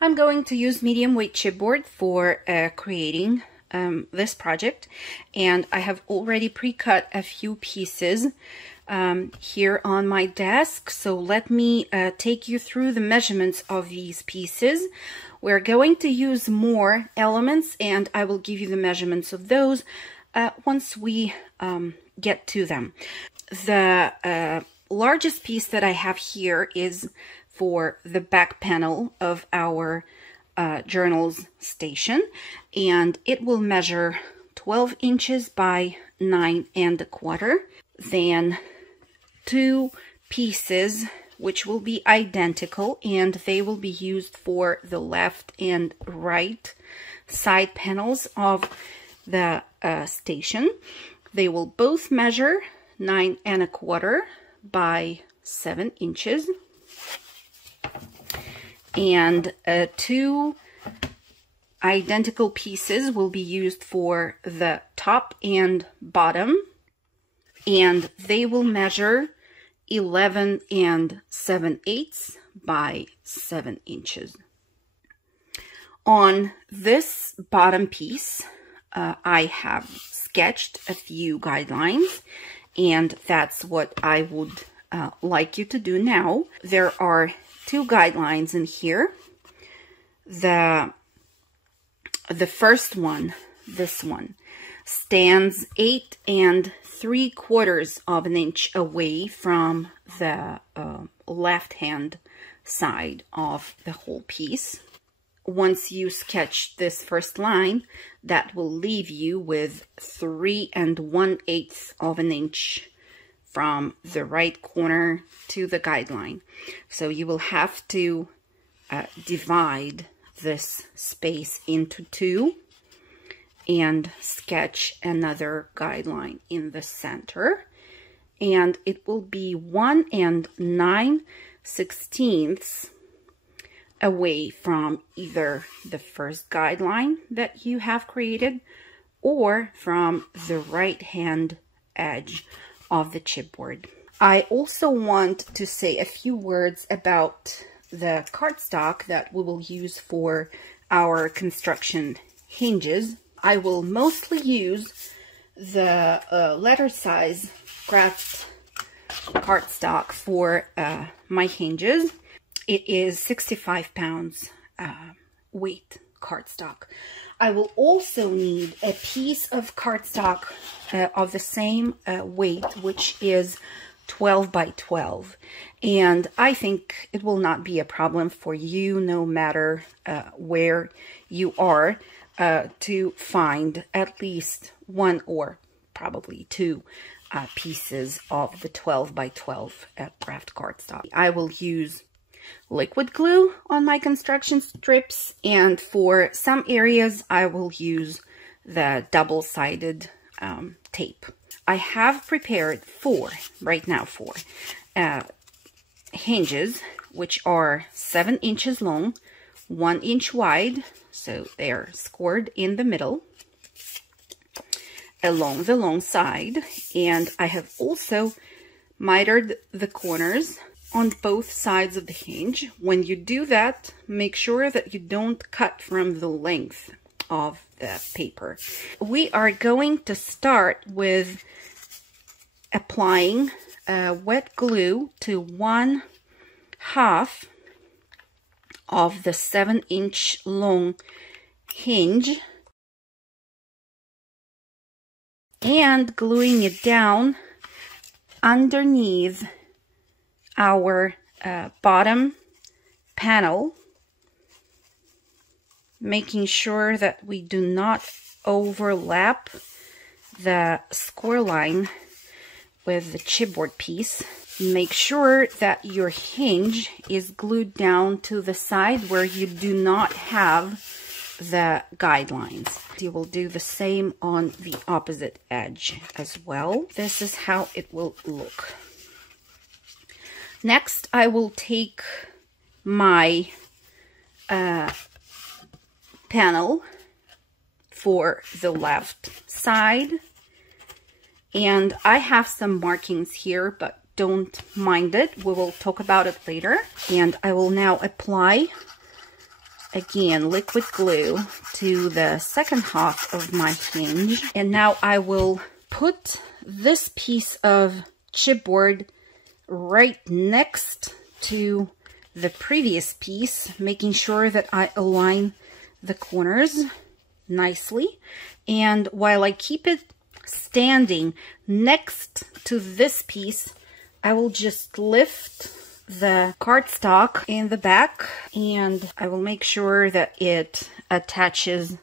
I'm going to use medium weight chipboard for creating this project, and I have already pre-cut a few pieces here on my desk. So let me take you through the measurements of these pieces. We're going to use more elements, and I will give you the measurements of those once we get to them. The largest piece that I have here is for the back panel of our journals station, and it will measure 12 inches by 9¼ Then 2 pieces which will be identical, and they will be used for the left and right side panels of the station. They will both measure 9¼ by 7 inches. And 2 identical pieces will be used for the top and bottom, and they will measure 11 7/8 by 7 inches. On this bottom piece, I have sketched a few guidelines, and that's what I would like you to do now. There are 2 guidelines in here. The first one, this one, stands 8 3/4 inch away from the left-hand side of the whole piece. Once you sketch this first line, that will leave you with 3 1/8 inch from the right corner to the guideline. So you will have to divide this space into 2 and sketch another guideline in the center, and it will be 1 9/16 away from either the first guideline that you have created or from the right hand edge of the chipboard. I also want to say a few words about the cardstock that we will use for our construction hinges. I will mostly use the letter size craft cardstock for my hinges. It is 65 pounds weight cardstock. I will also need a piece of cardstock of the same weight, which is 12 by 12. And I think it will not be a problem for you, no matter where you are, to find at least 1 or probably 2 pieces of the 12 by 12 craft cardstock. I will use liquid glue on my construction strips, and for some areas I will use the double-sided tape. I have prepared 4 hinges, which are 7 inches long, 1 inch wide, so they're scored in the middle along the long side, and I have also mitered the corners on both sides of the hinge. When you do that, make sure that you don't cut from the length of the paper. We are going to start with applying wet glue to 1/2 of the 7 inch long hinge and gluing it down underneath our bottom panel, making sure that we do not overlap the score line with the chipboard piece. Make sure that your hinge is glued down to the side where you do not have the guidelines. You will do the same on the opposite edge as well. This is how it will look. Next, I will take my panel for the left side, and I have some markings here, but don't mind it. We will talk about it later. And I will now apply again liquid glue to the second half of my hinge. And now I will put this piece of chipboard right next to the previous piece, making sure that I align the corners nicely. And while I keep it standing next to this piece, I will just lift the cardstock in the back, and I will make sure that it attaches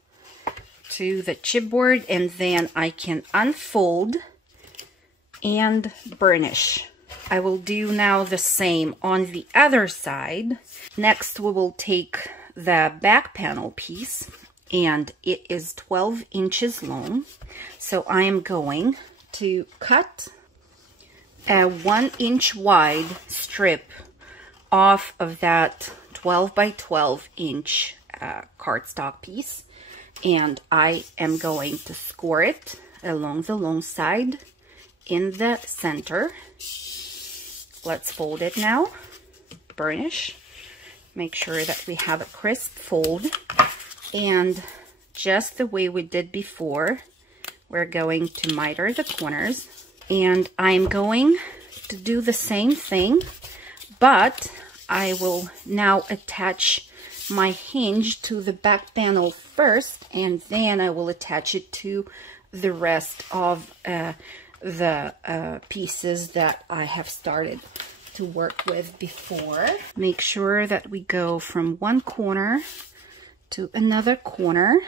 to the chipboard, and then I can unfold and burnish. I will do now the same on the other side. Next, we will take the back panel piece, and it is 12 inches long. So I am going to cut a 1-inch wide strip off of that 12 by 12 inch cardstock piece, and I am going to score it along the long side in the center. Let's fold it now, burnish, make sure that we have a crisp fold, and just the way we did before, we're going to miter the corners. And I'm going to do the same thing, but I will now attach my hinge to the back panel first, and then I will attach it to the rest of the pieces that I have started to work with before. Make sure that we go from one corner to another corner,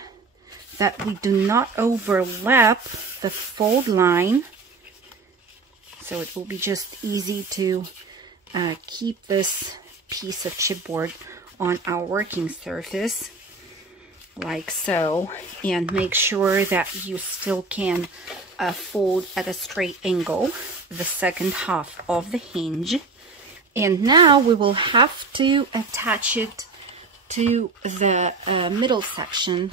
that we do not overlap the fold line, so it will be just easy to keep this piece of chipboard on our working surface, like so, and make sure that you still can fold at a straight angle the second half of the hinge. And now we will have to attach it to the middle section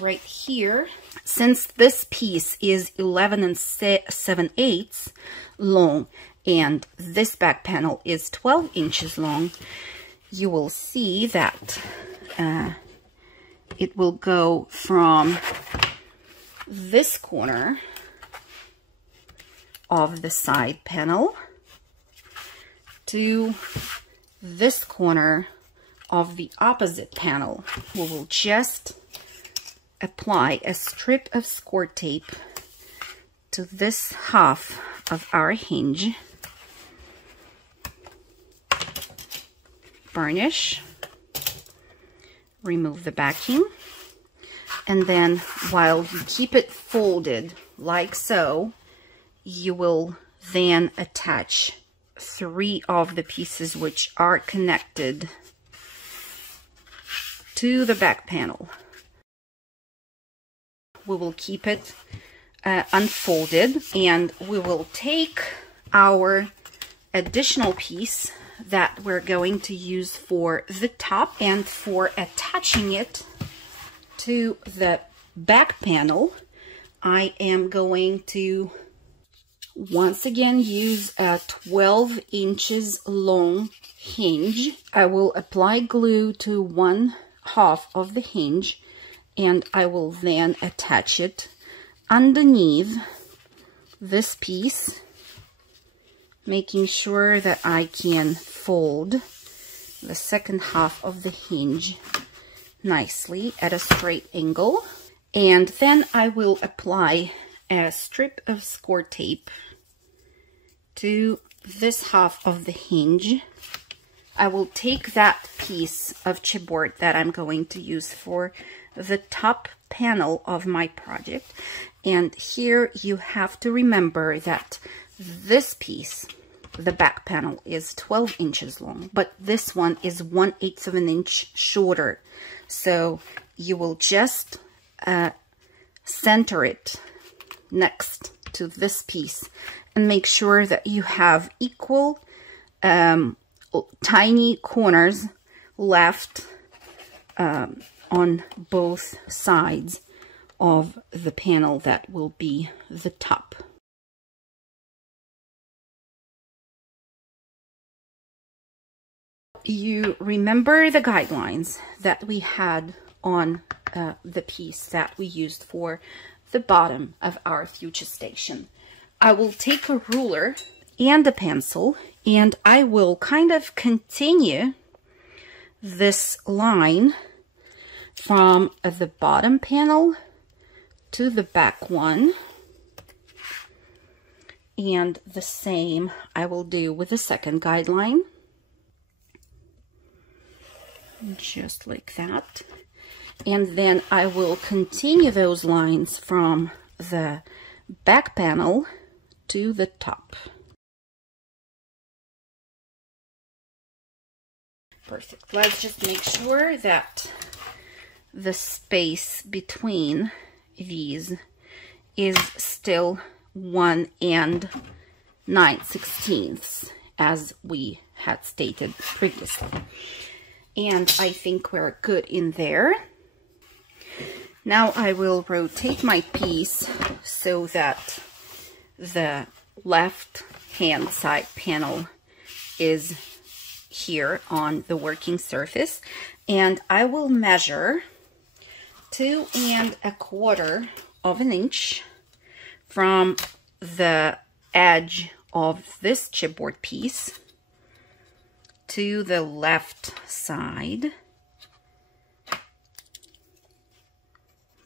right here. Since this piece is 11 7/8 long and this back panel is 12 inches long, you will see that it will go from this corner of the side panel to this corner of the opposite panel. We will just apply a strip of score tape to this half of our hinge, burnish, remove the backing, and then while you keep it folded like so, you will then attach 3 of the pieces which are connected to the back panel. We will keep it unfolded, and we will take our additional piece that we're going to use for the top, and for attaching it to the back panel, I am going to once again use a 12 inches long hinge. I will apply glue to one half of the hinge, and I will then attach it underneath this piece, making sure that I can fold the second half of the hinge nicely at a straight angle. And then I will apply a strip of score tape to this half of the hinge. I will take that piece of chipboard that I'm going to use for the top panel of my project, and here you have to remember that this piece, the back panel, is 12 inches long, but this one is 1/8 of an inch shorter. So you will just center it next to this piece and make sure that you have equal tiny corners left on both sides of the panel that will be the top. you remember the guidelines that we had on the piece that we used for the bottom of our future station. I will take a ruler and a pencil, and I will kind of continue this line from the bottom panel to the back one. And the same I will do with the second guideline. Just like that. And then I will continue those lines from the back panel to the top. Perfect. Let's just make sure that the space between these is still 1 9/16 as we had stated previously. And I think we're good in there. Now I will rotate my piece so that the left hand side panel is here on the working surface, and I will measure 2 1/4 of an inch from the edge of this chipboard piece to the left side.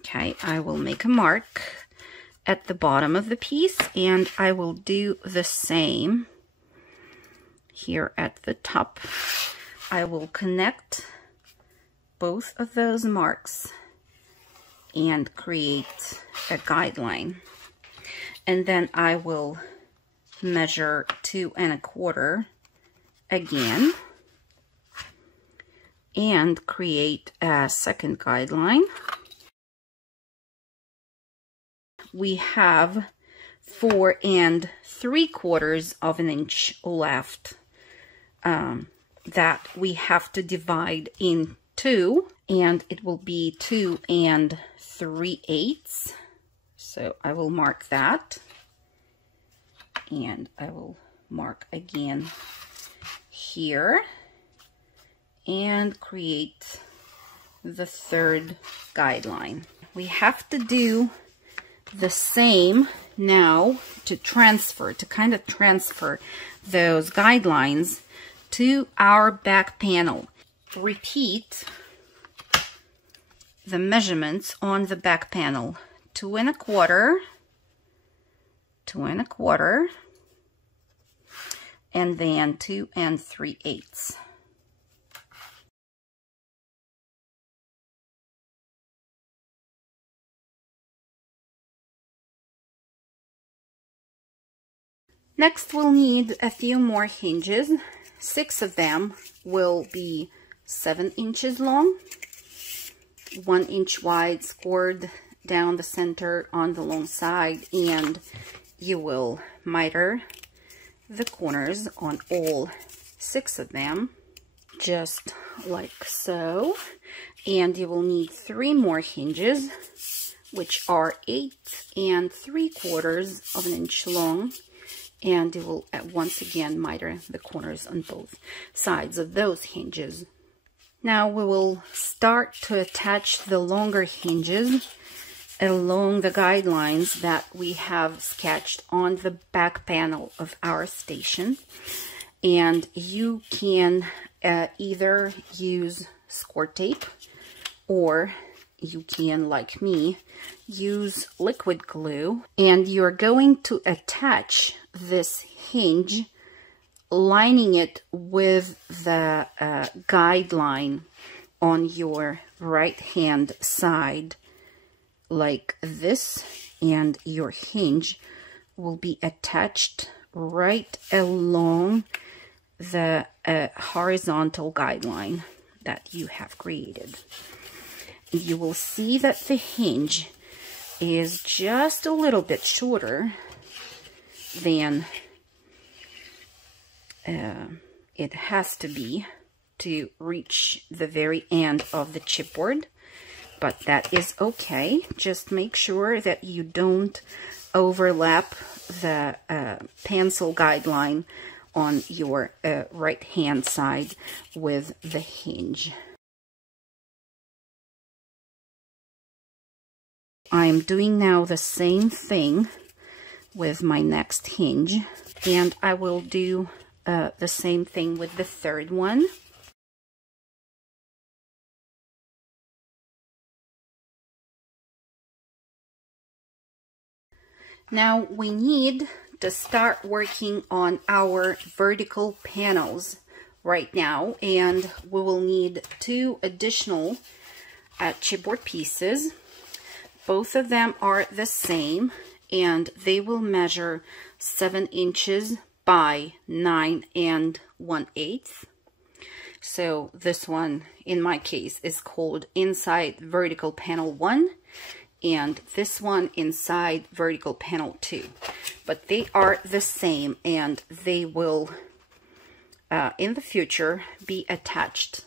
Okay, I will make a mark at the bottom of the piece, and I will do the same here at the top. I will connect both of those marks and create a guideline. And then I will measure 2 1/4 again and create a second guideline. We have 4 3/4 of an inch left that we have to divide in 2, and it will be 2 3/8. So I will mark that, and I will mark again here and create the third guideline. We have to do the same now to kind of transfer those guidelines to our back panel. Repeat the measurements on the back panel. 2 1/4, 2 1/4, and then 2 3/8. Next, we'll need a few more hinges. 6 of them will be 7 inches long, 1 inch wide, scored down the center on the long side, and you will miter the corners on all 6 of them, just like so. And you will need 3 more hinges, which are 8 3/4 of an inch long, and you will once again miter the corners on both sides of those hinges. Now we will start to attach the longer hinges along the guidelines that we have sketched on the back panel of our station. And you can either use score tape, or you can, like me, use liquid glue. And you're going to attach this hinge, lining it with the guideline on your right hand side like this, and your hinge will be attached right along the horizontal guideline that you have created. You will see that the hinge is just a little bit shorter than it has to be to reach the very end of the chipboard, but that is okay. Just make sure that you don't overlap the pencil guideline on your right hand side with the hinge. I'm doing now the same thing with my next hinge, and I will do the same thing with the third one. Now we need to start working on our vertical panels right now, and we will need 2 additional chipboard pieces. Both of them are the same, and they will measure 7 inches by 9 1/8. So this one, in my case, is called inside vertical panel 1, and this one inside vertical panel 2. But they are the same, and they will, in the future, be attached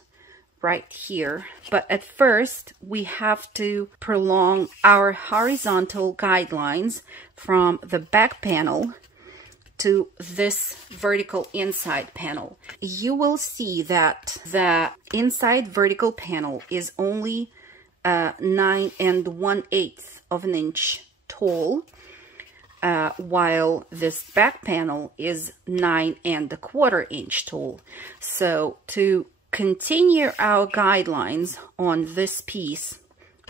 right here. But at first, we have to prolong our horizontal guidelines from the back panel to this vertical inside panel. You will see that the inside vertical panel is only 9 1/8 of an inch tall, while this back panel is 9 1/4 inch tall. So to continue our guidelines on this piece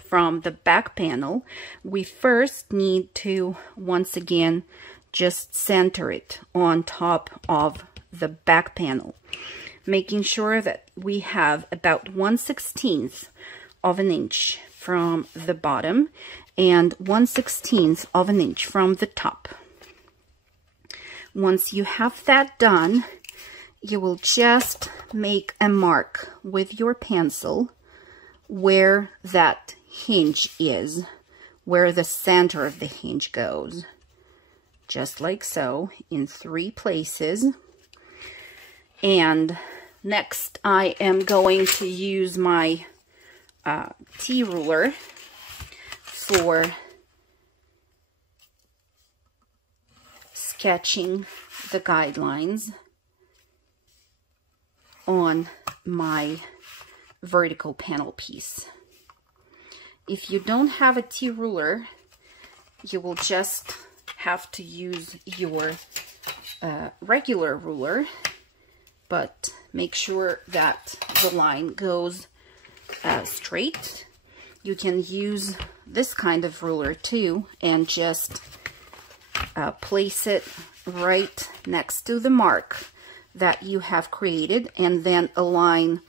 from the back panel, we first need to once again just center it on top of the back panel, making sure that we have about 1/16 of an inch from the bottom and 1/16 of an inch from the top. Once you have that done, you will just make a mark with your pencil where that hinge is, where the center of the hinge goes. Just like so, in 3 places. And next I am going to use my T-ruler for sketching the guidelines on my vertical panel piece. If you don't have a T-ruler, you will just have to use your regular ruler, but make sure that the line goes straight. You can use this kind of ruler too, and just place it right next to the mark that you have created, and then align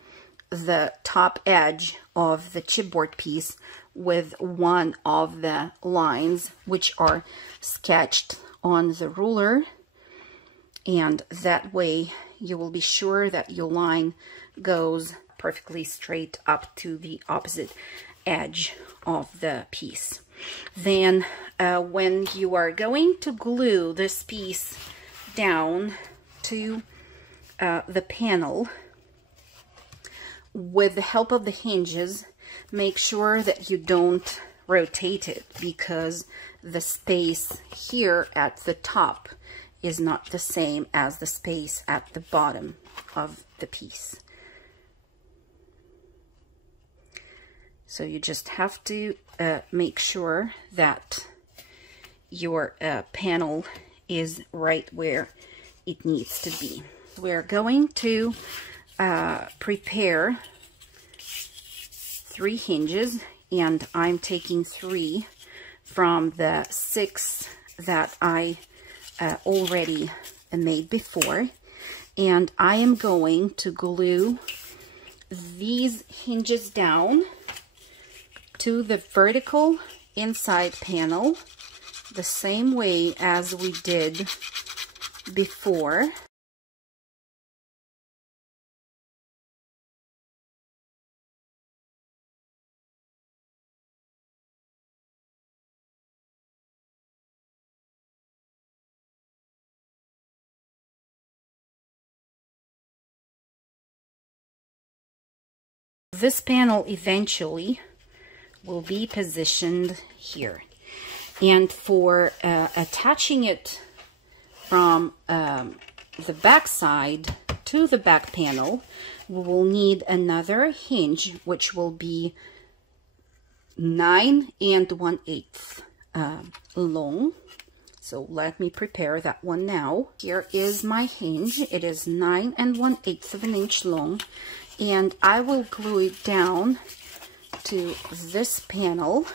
the top edge of the chipboard piece with one of the lines which are sketched on the ruler, and that way you will be sure that your line goes perfectly straight up to the opposite edge of the piece. Then when you are going to glue this piece down to the panel, with the help of the hinges, make sure that you don't rotate it, because the space here at the top is not the same as the space at the bottom of the piece. So you just have to make sure that your panel is right where it needs to be. We're going to prepare 3 hinges, and I'm taking 3 from the 6 that I already made before, and I am going to glue these hinges down to the vertical inside panel the same way as we did before. This panel eventually will be positioned here, and for attaching it from the back side to the back panel, we will need another hinge, which will be 9 1/8 long. So let me prepare that one now. Here is my hinge. It is 9 1/8 of an inch long, and I will glue it down to this panel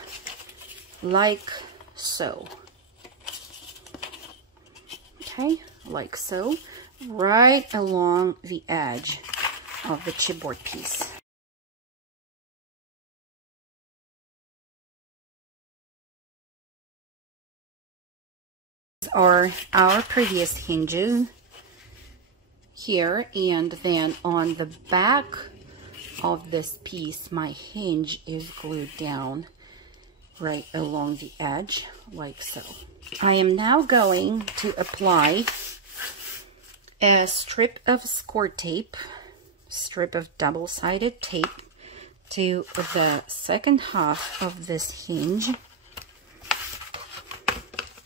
like so. Okay, like so, right along the edge of the chipboard piece. These are our previous hinges here, and then on the back of this piece, my hinge is glued down right along the edge, like so. I am now going to apply a strip of score tape, strip of double-sided tape, to the second half of this hinge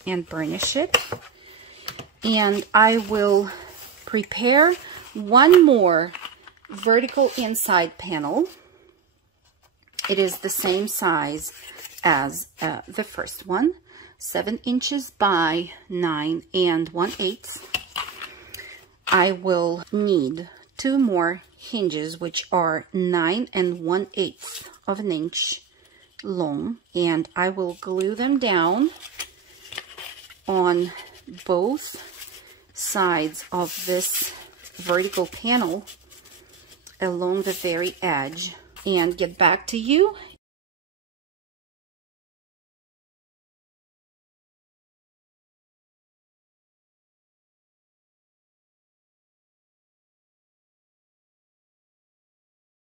and burnish it. And I will prepare one more vertical inside panel. It is the same size as the first one, 7 inches by 9 1/8. I will need 2 more hinges, which are 9 1/8 of an inch long, and I will glue them down on both sides of this vertical panel along the very edge and get back to you.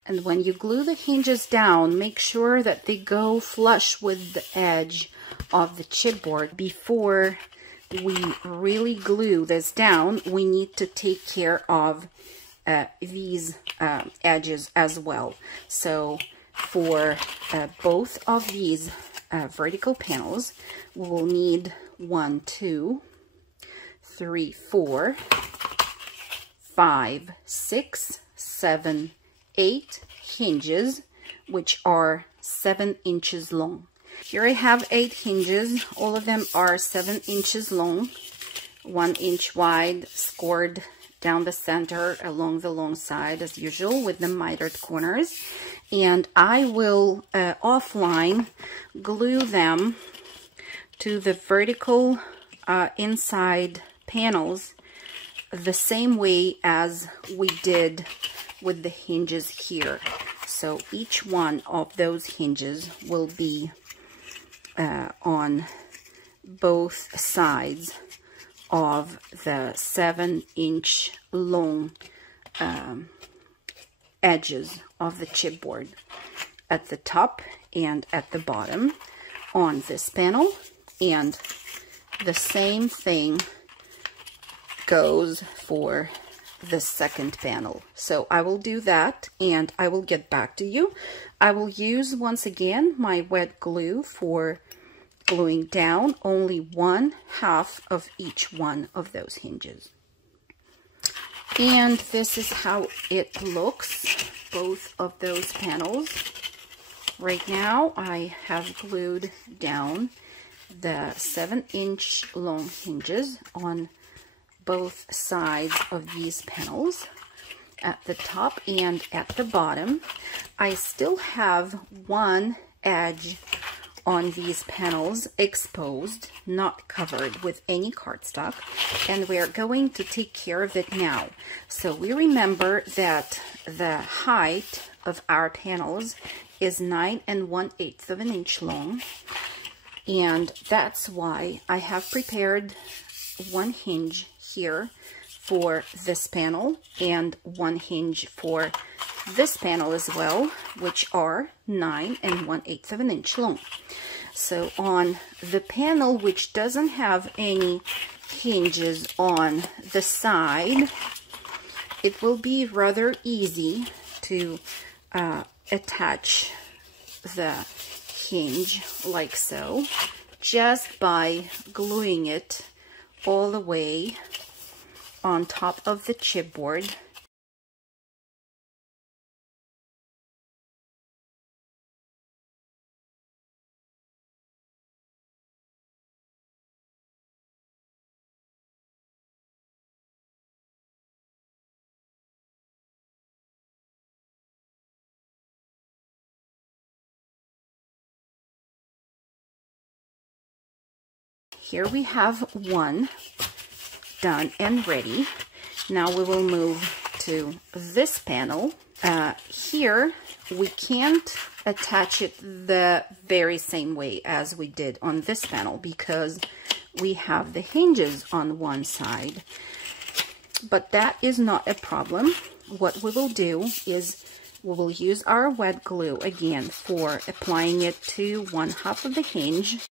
And when you glue the hinges down, make sure that they go flush with the edge of the chipboard. Before we really glue this down, we need to take care of these edges as well. So for both of these vertical panels, we will need 1, 2, 3, 4, 5, 6, 7, 8 hinges, which are 7 inches long. Here I have 8 hinges. All of them are 7 inches long, 1 inch wide, scored down the center along the long side as usual with the mitered corners. And I will offline glue them to the vertical inside panels the same way as we did with the hinges here. So each one of those hinges will be on both sides of the 7-inch long edges of the chipboard, at the top and at the bottom on this panel. And the same thing goes for the second panel. So I will do that and I will get back to you. I will use once again my wet glue for gluing down only 1/2 of each one of those hinges. And this is how it looks, both of those panels. Right now I have glued down the 7-inch long hinges on both sides of these panels, at the top and at the bottom. I still have one edge on these panels exposed, not covered with any cardstock, and we're going to take care of it now. So we remember that the height of our panels is 9 1/8 of an inch long, and that's why I have prepared one hinge here for this panel and one hinge for this panel as well, which are 9 1/8 of an inch long. So on the panel which doesn't have any hinges on the side, it will be rather easy to attach the hinge like so, just by gluing it all the way on top of the chipboard. Here we have one done and ready. Now we will move to this panel. Here we can't attach it the very same way as we did on this panel because we have the hinges on one side. But that is not a problem. What we will do is we will use our wet glue again for applying it to one half of the hinge.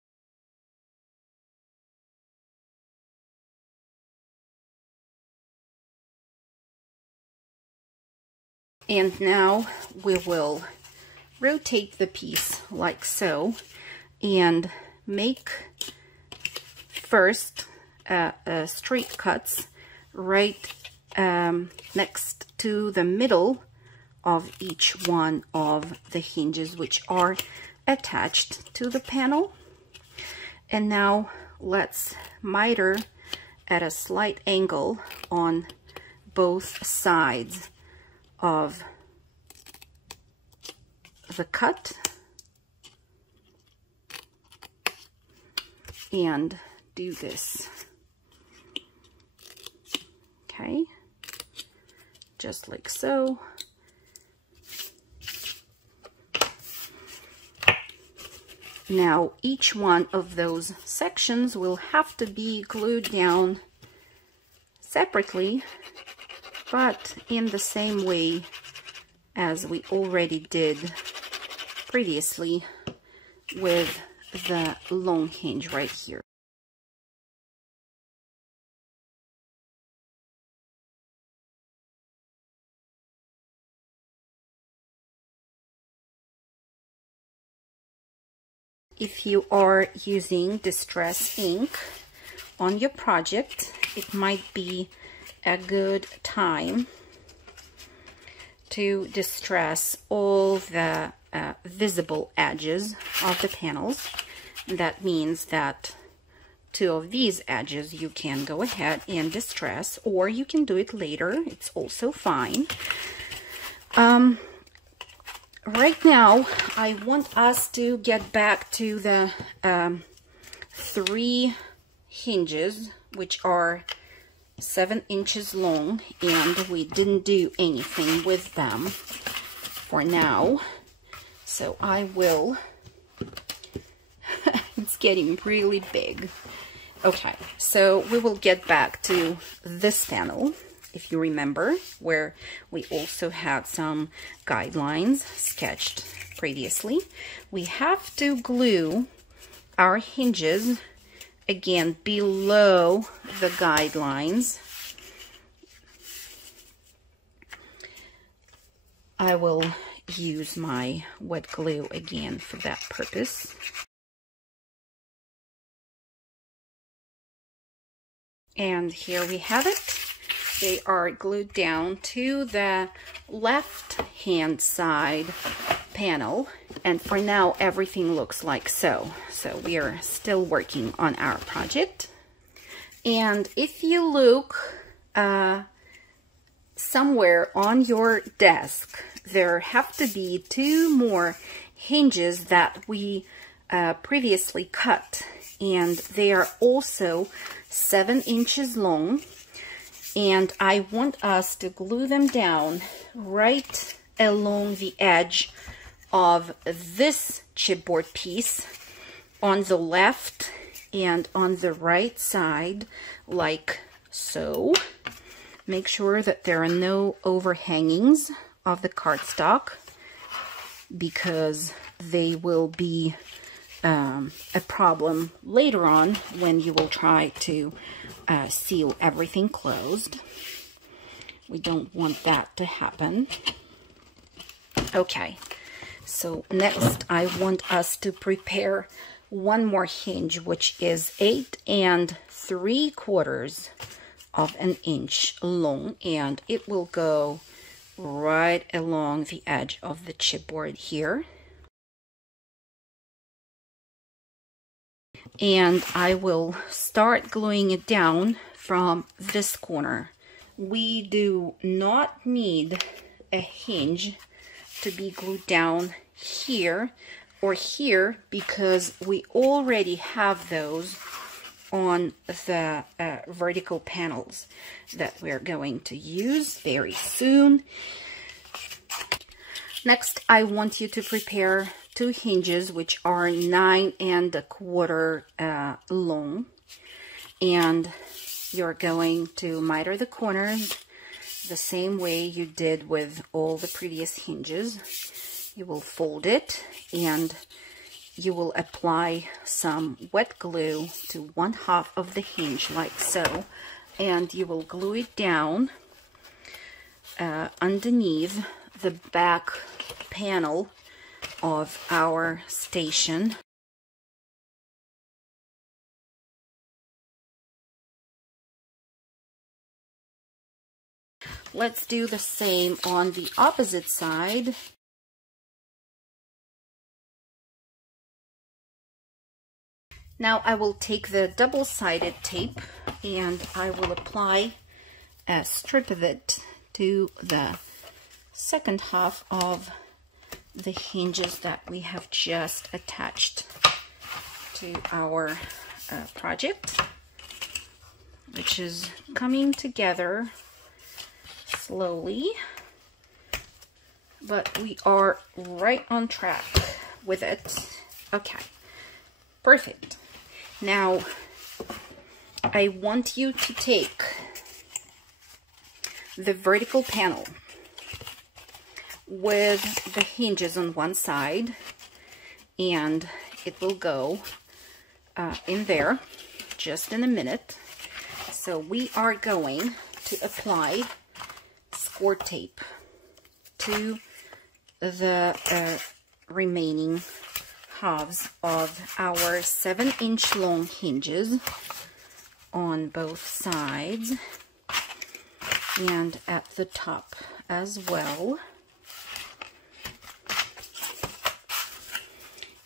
And now we will rotate the piece like so and make first straight cuts right next to the middle of each one of the hinges which are attached to the panel. And now let's miter at a slight angle on both sides of the cut and do this. Okay, just like so. Now each one of those sections will have to be glued down separately, but in the same way as we already did previously with the long hinge right here. If you are using distress ink on your project, it might be a good time to distress all the visible edges of the panels. That means that two of these edges you can go ahead and distress, or you can do it later. It's also fine. Right now, I want us to get back to the 3 hinges, which are 7 inches long, and we didn't do anything with them for now. So I will, it's getting really big. Okay, so we will get back to this panel, if you remember, where we also had some guidelines sketched previously. We have to glue our hinges again below the guidelines. I will use my wet glue again for that purpose. And here we have it. They are glued down to the left hand side panel, and for now everything looks like so. So we are still working on our project. And if you look somewhere on your desk, there have to be 2 more hinges that we previously cut, and they are also 7 inches long. And I want us to glue them down right along the edge of this chipboard piece on the left and on the right side, like so. Make sure that there are no overhangings of the cardstock, because they will be a problem later on when you will try to seal everything closed. We don't want that to happen. Okay, so next I want us to prepare one more hinge, which is 8 3/4 of an inch long, and it will go right along the edge of the chipboard here. And I will start gluing it down from this corner. We do not need a hinge to be glued down here or here because we already have those on the vertical panels that we're going to use very soon. Next, I want you to prepare 2 hinges which are 9 1/4 long, and you're going to miter the corners the same way you did with all the previous hinges. You will fold it and you will apply some wet glue to 1/2 of the hinge like so, and you will glue it down underneath the back panel of our station. Let's do the same on the opposite side. Now I will take the double-sided tape and I will apply a strip of it to the second half of the hinges that we have just attached to our project, which is coming together slowly, but we are right on track with it. Okay, perfect. Now I want you to take the vertical panel with the hinges on one side, and it will go in there just in a minute. So we are going to apply score tape to the remaining halves of our 7-inch long hinges on both sides and at the top as well.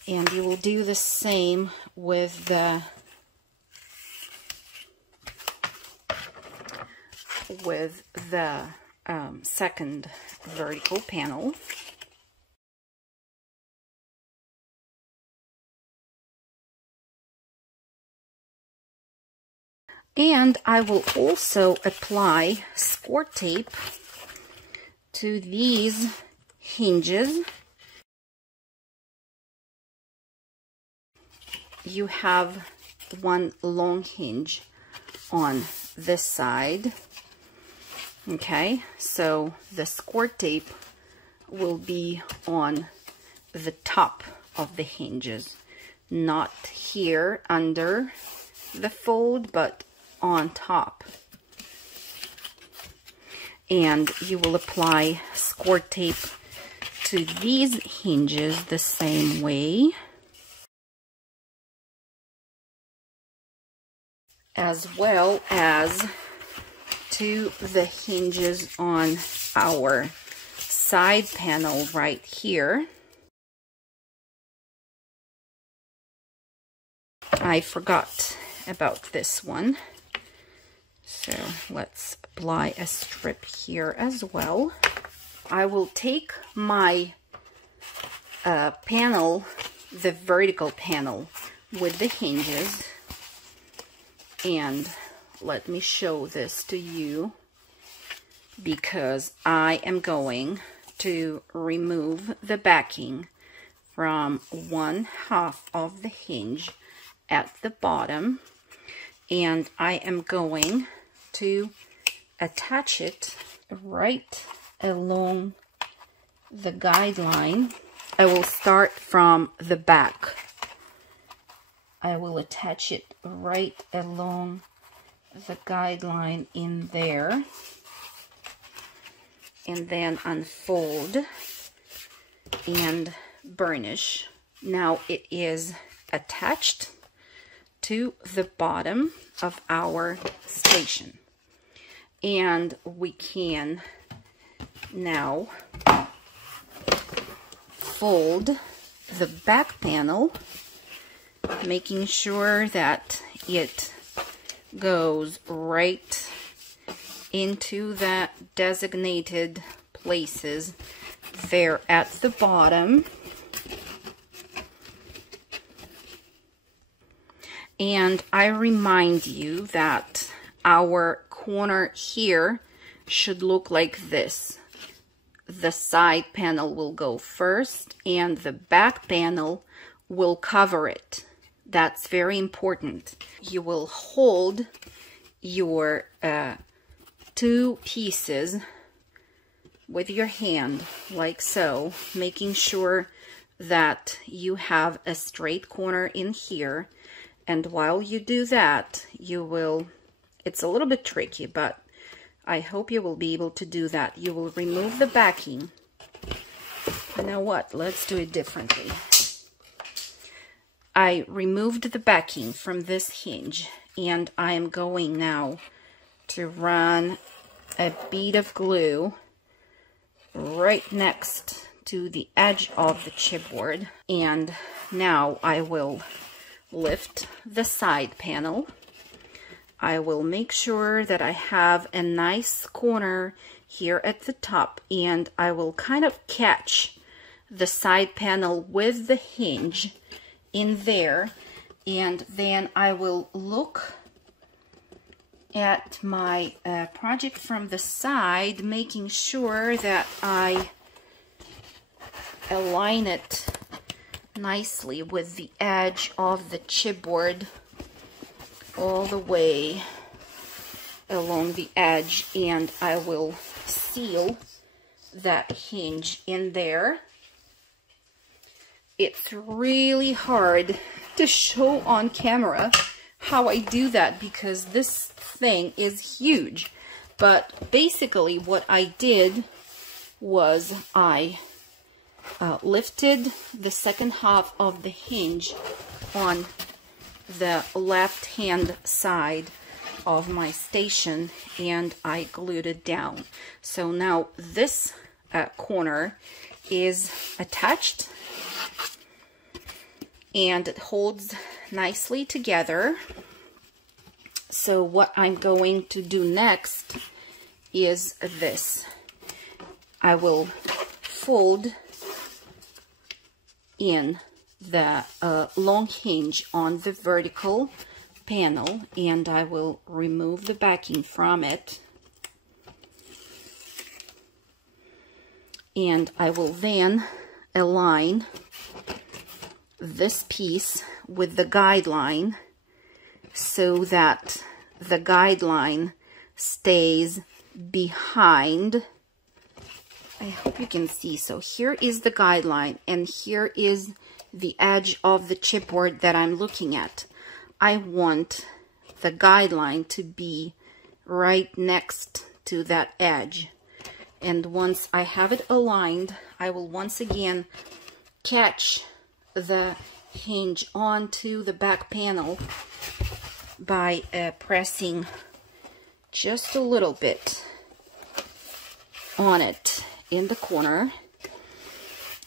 And you will do the same with the second vertical panel. And I will also apply score tape to these hinges. You have one long hinge on this side. Okay, so the score tape will be on the top of the hinges, not here under the fold, but on top. And you will apply score tape to these hinges the same way, as well as to the hinges on our side panel right here. I forgot about this one, so let's apply a strip here as well. I will take my panel, the vertical panel with the hinges, and let me show this to you, because I am going to remove the backing from 1/2 of the hinge at the bottom, and I am going to attach it right along the guideline. I will start from the back. I will attach it right along the guideline in there, and then unfold and burnish. Now it is attached to the bottom of our station. And we can now fold the back panel, making sure that it goes right into the designated places there at the bottom. And I remind you that our corner here should look like this. The side panel will go first and the back panel will cover it. That's very important. You will hold your two pieces with your hand like so, making sure that you have a straight corner in here. And while you do that, you will, it's a little bit tricky, but I hope you will be able to do that. You will remove the backing. You know what? Let's do it differently. I removed the backing from this hinge, and I am going now to run a bead of glue right next to the edge of the chipboard. And now I will lift the side panel. I will make sure that I have a nice corner here at the top, and I will kind of catch the side panel with the hinge in there, and then I will look at my project from the side, making sure that I align it nicely with the edge of the chipboard all the way along the edge, and I will seal that hinge in there. It's really hard to show on camera how I do that because this thing is huge, but basically what I did was I lifted the second half of the hinge on the left hand side of my station, and I glued it down. So now this corner is attached and it holds nicely together. So what I'm going to do next is this. I will fold in the long hinge on the vertical panel, and I will remove the backing from it, and I will then align this piece with the guideline so that the guideline stays behind. I hope you can see. So here is the guideline, and here is the edge of the chipboard that I'm looking at. I want the guideline to be right next to that edge. And once I have it aligned, I will once again catch the hinge onto the back panel by pressing just a little bit on it in the corner,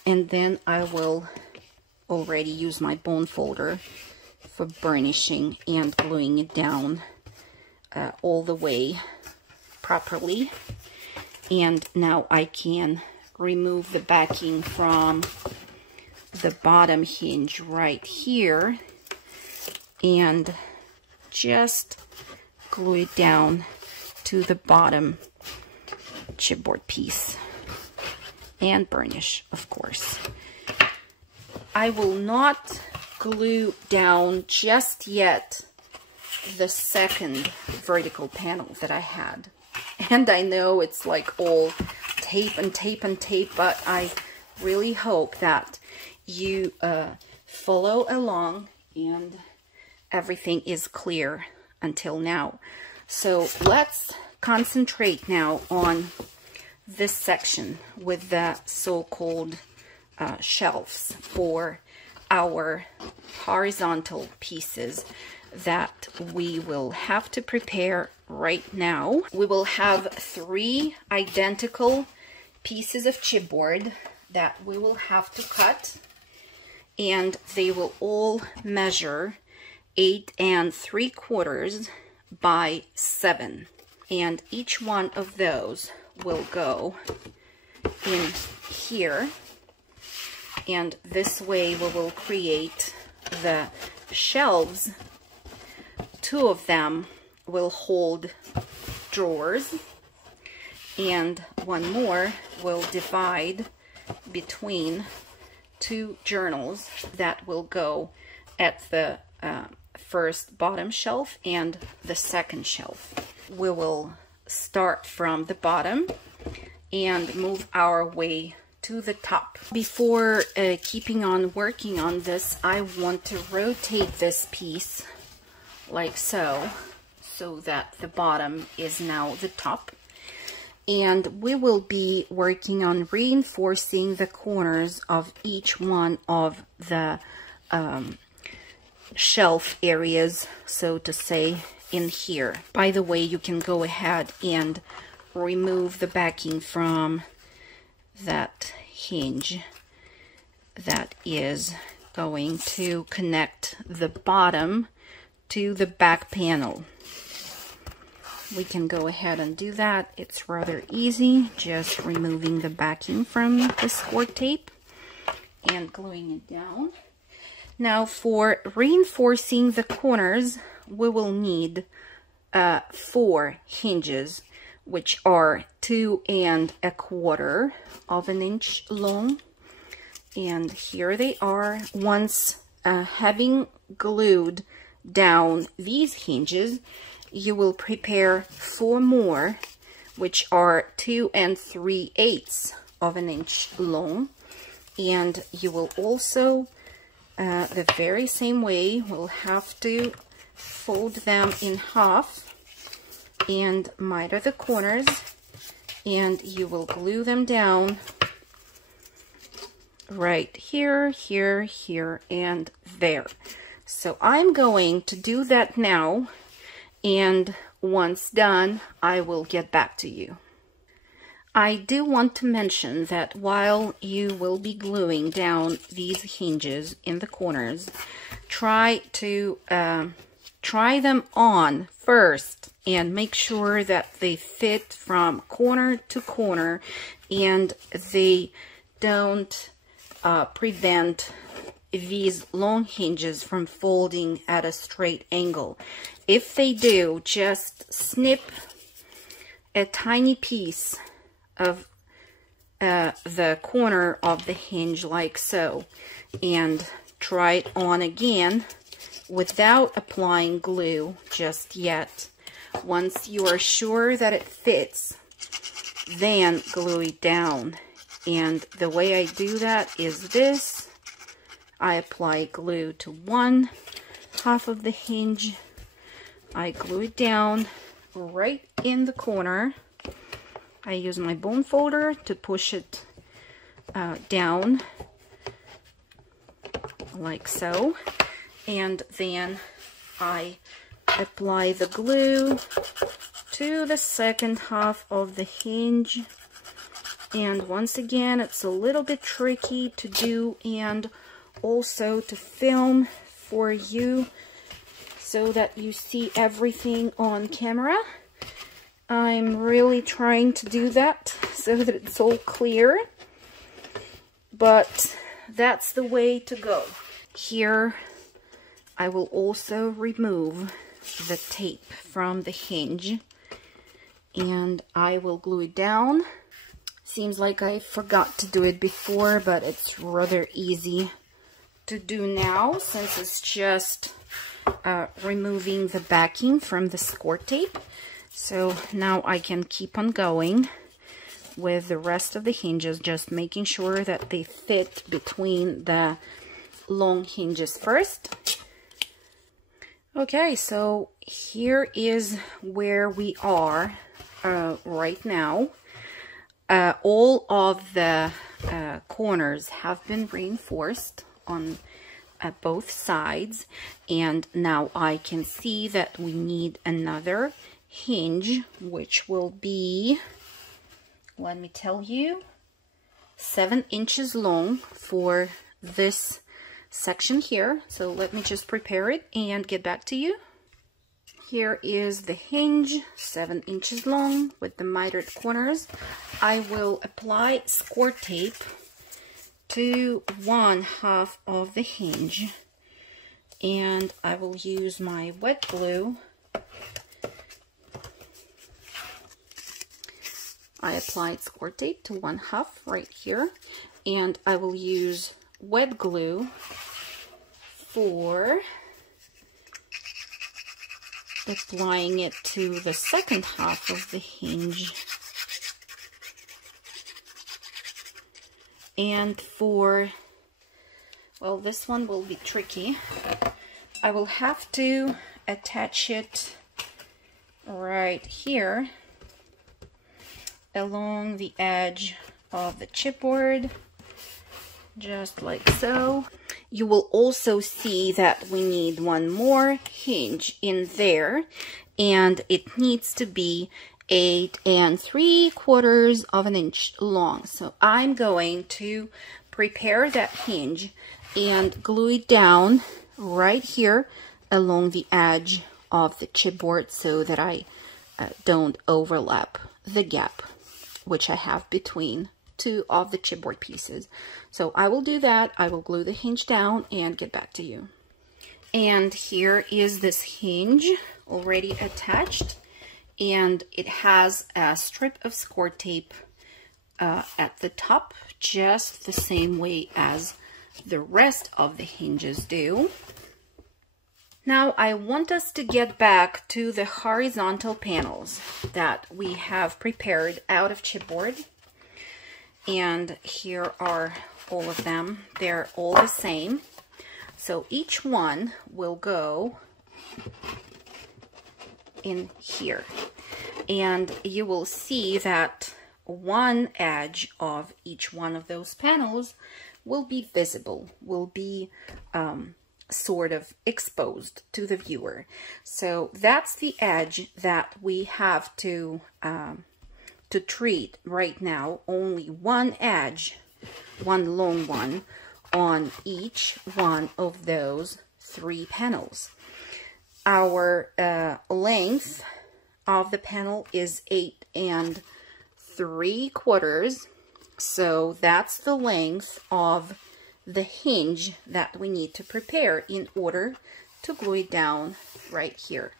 and then I will already use my bone folder for burnishing and gluing it down all the way properly. And now I can remove the backing from the bottom hinge right here and just glue it down to the bottom chipboard piece and burnish, of course. I will not glue down just yet the second vertical panel that I had. And I know it's like all tape and tape and tape, but I really hope that you follow along and everything is clear until now. So let's concentrate now on this section with the so-called shelves for our horizontal pieces that we will have to prepare right now. We will have 3 identical pieces of chipboard that we will have to cut, and they will all measure 8 3/4 by 7, and each one of those will go in here, and this way we will create the shelves. 2 of them will hold drawers, and one more will divide between 2 journals that will go at the first bottom shelf and the second shelf. We will start from the bottom and move our way to the top. Before keeping on working on this, I want to rotate this piece like so, so that the bottom is now the top. And we will be working on reinforcing the corners of each one of the shelf areas, so to say, in here. By the way, you can go ahead and remove the backing from that hinge that is going to connect the bottom to the back panel. We can go ahead and do that. It's rather easy, just removing the backing from the score tape and gluing it down. Now for reinforcing the corners, we will need 4 hinges, which are 2 1/4 of an inch long. And here they are. Once having glued down these hinges, you will prepare 4 more, which are 2 3/8 of an inch long. And you will also, the very same way, will have to fold them in half and miter the corners, and you will glue them down right here, here, here, and there. So I'm going to do that now, and once done, I will get back to you. I do want to mention that while you will be gluing down these hinges in the corners, try them on first and make sure that they fit from corner to corner and they don't prevent these long hinges from folding at a straight angle. If they do, just snip a tiny piece of the corner of the hinge like so, and try it on again without applying glue just yet. Once you are sure that it fits, then glue it down. And the way I do that is this. I apply glue to one half of the hinge. I glue it down right in the corner. I use my bone folder to push it down like so, and then I apply the glue to the second half of the hinge. And once again, it's a little bit tricky to do and also to film for you so that you see everything on camera. I'm really trying to do that so that it's all clear, but that's the way to go. Here, I will also remove the tape from the hinge, and I will glue it down. Seems like I forgot to do it before, but it's rather easy to do now since it's just removing the backing from the score tape. So now I can keep on going with the rest of the hinges, just making sure that they fit between the long hinges first. Okay, so here is where we are right now. All of the corners have been reinforced on both sides, and now I can see that we need another hinge, which will be, let me tell you, 7 inches long for this section here. So let me just prepare it and get back to you. Here is the hinge, 7 inches long with the mitered corners. I will apply score tape to 1/2 of the hinge, and I will use my wet glue. I applied score tape to 1/2 right here, and I will use wet glue for applying it to the second half of the hinge. And for, well, this one will be tricky. I will have to attach it right here along the edge of the chipboard, just like so. You will also see that we need one more hinge in there, and it needs to be 8 3/4 of an inch long. So I'm going to prepare that hinge and glue it down right here along the edge of the chipboard so that I don't overlap the gap which I have between 2 of the chipboard pieces. So I will do that. I will glue the hinge down and get back to you. And here is this hinge already attached, and it has a strip of score tape at the top, just the same way as the rest of the hinges do. Now I want us to get back to the horizontal panels that we have prepared out of chipboard. And here are all of them. They're all the same. So each one will go in here. And you will see that one edge of each one of those panels will be visible, will be sort of exposed to the viewer. So that's the edge that we have to treat right now. Only one edge, one long one, on each one of those 3 panels. Our length of the panel is 8 3/4, so that's the length of the hinge that we need to prepare in order to glue it down right here.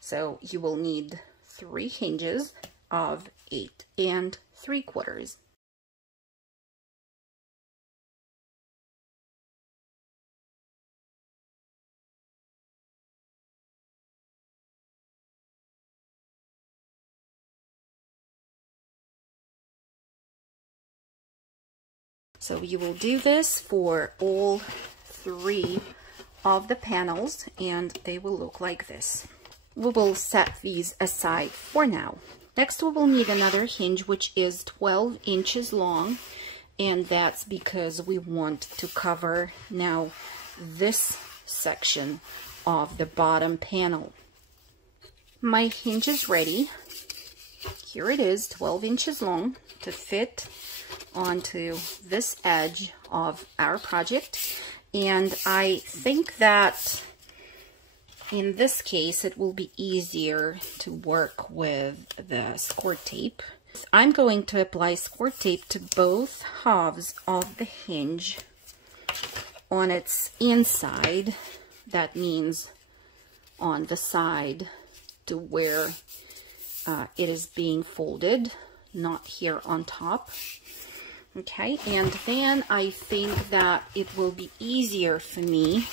So you will need 3 hinges of 8 3/4. So you will do this for all 3 of the panels, and they will look like this. We will set these aside for now. Next, we will need another hinge, which is 12 inches long, and that's because we want to cover now this section of the bottom panel. My hinge is ready. Here it is, 12 inches long, to fit onto this edge of our project. And I think that in this case it will be easier to work with the score tape. I'm going to apply score tape to both halves of the hinge on its inside. That means on the side to where it is being folded, not here on top. Okay, and then I think that it will be easier for me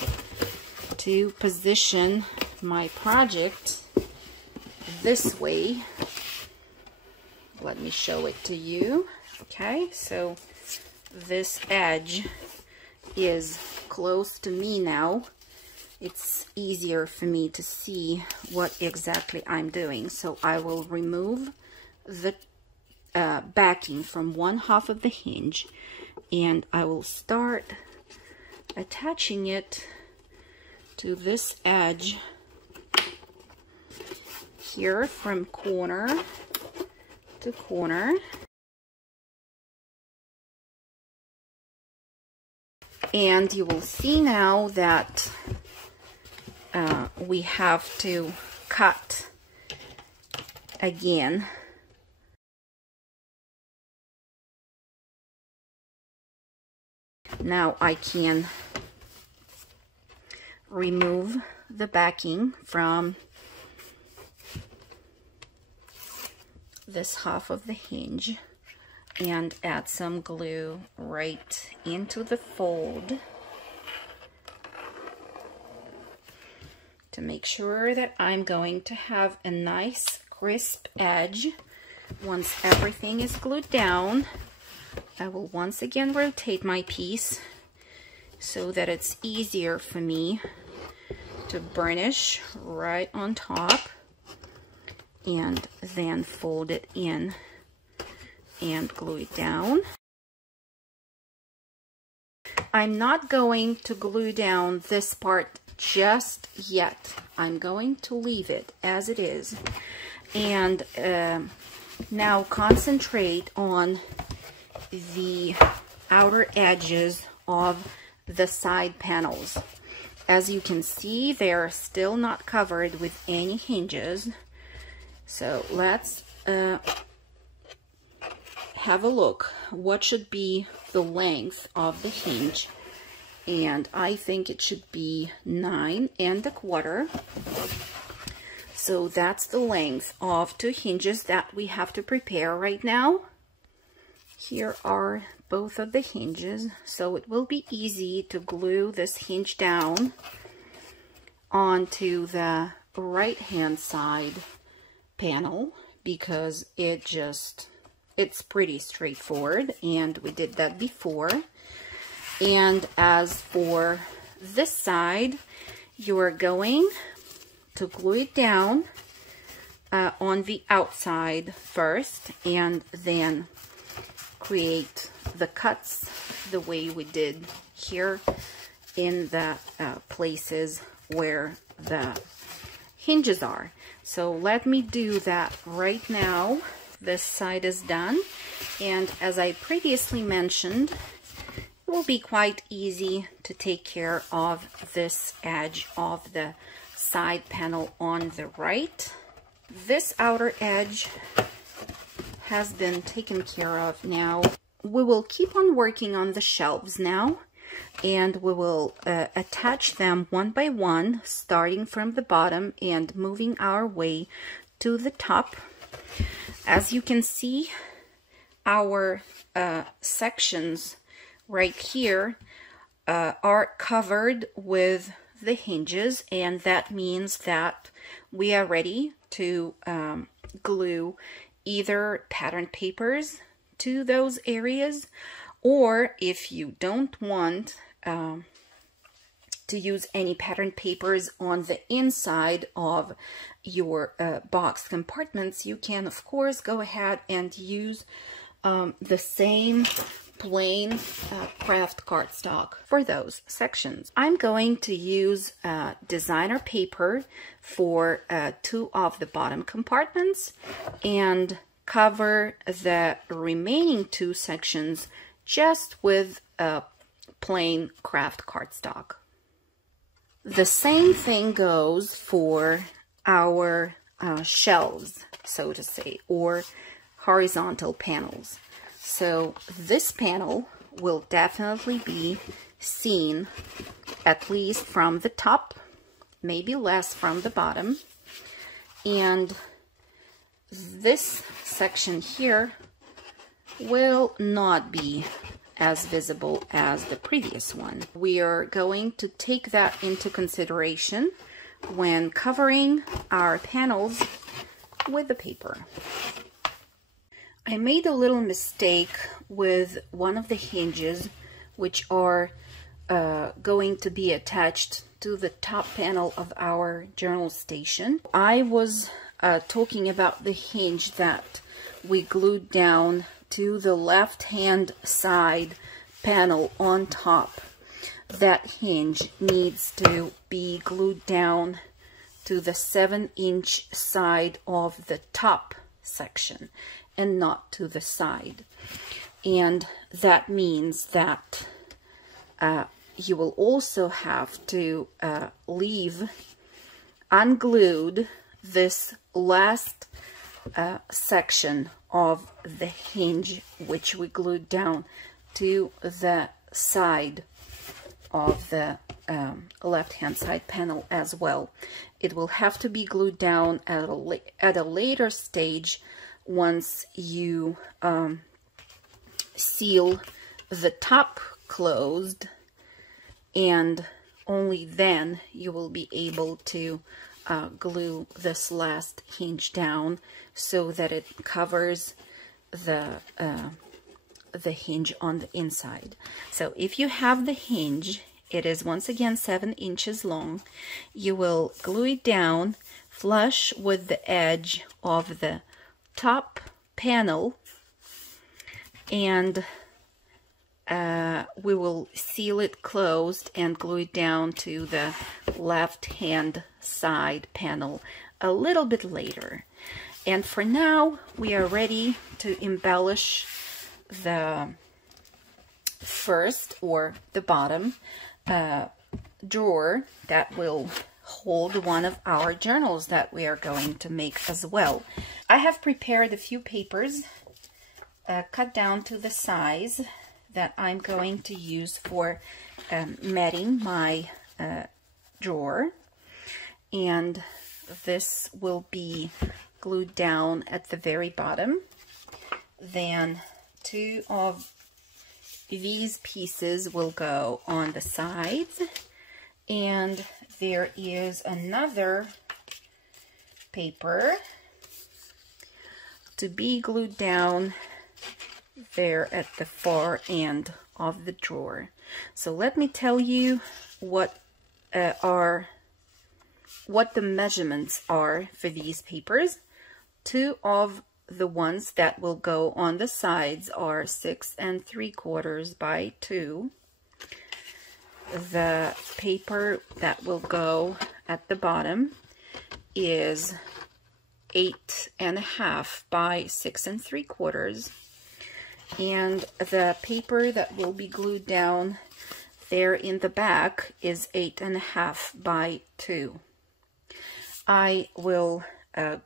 to position my project this way. Let me show it to you. Okay, so this edge is close to me now. It's easier for me to see what exactly I'm doing. So I will remove the backing from 1/2 of the hinge, and I will start attaching it to this edge here from corner to corner. And you will see now that we have to cut again. Now I can remove the backing from this half of the hinge and add some glue right into the fold to make sure that I'm going to have a nice crisp edge. Once everything is glued down, I will once again rotate my piece so that it's easier for me to burnish right on top, and then fold it in and glue it down. I'm not going to glue down this part just yet. I'm going to leave it as it is, and now concentrate on the outer edges of the side panels. As you can see, they're still not covered with any hinges. So let's have a look. What should be the length of the hinge? And I think it should be 9 1/4. So that's the length of 2 hinges that we have to prepare right now. Here are both of the hinges, so it will be easy to glue this hinge down onto the right hand side panel, because it's pretty straightforward, and we did that before. And as for this side, you're going to glue it down on the outside first, and then create the cuts the way we did here in the places where the hinges are. So let me do that right now. This side is done, and as I previously mentioned, it will be quite easy to take care of this edge of the side panel on the right. This outer edge has been taken care of. Now we will keep on working on the shelves now, and we will attach them one by one, starting from the bottom and moving our way to the top. As you can see, our sections right here are covered with the hinges, and that means that we are ready to glue either pattern papers to those areas, or if you don't want to use any pattern papers on the inside of your box compartments, you can of course go ahead and use the same plain craft cardstock for those sections. I'm going to use designer paper for 2 of the bottom compartments and cover the remaining 2 sections just with plain craft cardstock. The same thing goes for our shelves, so to say, or horizontal panels. So this panel will definitely be seen at least from the top, maybe less from the bottom. And this section here will not be as visible as the previous one. We are going to take that into consideration when covering our panels with the paper. I made a little mistake with one of the hinges, which are going to be attached to the top panel of our journal station. I was talking about the hinge that we glued down to the left hand side panel on top. that hinge needs to be glued down to the 7-inch side of the top section and not to the side. And that means that you will also have to leave unglued this last section of the hinge, which we glued down to the side of the left-hand side panel as well. It will have to be glued down at a later stage once you seal the top closed, and only then you will be able to glue this last hinge down so that it covers the hinge on the inside. So if you have the hinge, it is once again 7 inches long. You will glue it down flush with the edge of the top panel, and we will seal it closed and glue it down to the left-hand side panel a little bit later. And for now, we are ready to embellish the first, or the bottom, drawer that will hold one of our journals that we are going to make as well. I have prepared a few papers cut down to the size that I'm going to use for matting my drawer, and this will be glued down at the very bottom. Then 2 of these pieces will go on the sides, and there is another paper to be glued down there at the far end of the drawer. So let me tell you what the measurements are for these papers. 2 of the ones that will go on the sides are 6 3/4 by 2. The paper that will go at the bottom is 8 1/2 by 6 3/4. And the paper that will be glued down there in the back is 8 1/2 by 2. I will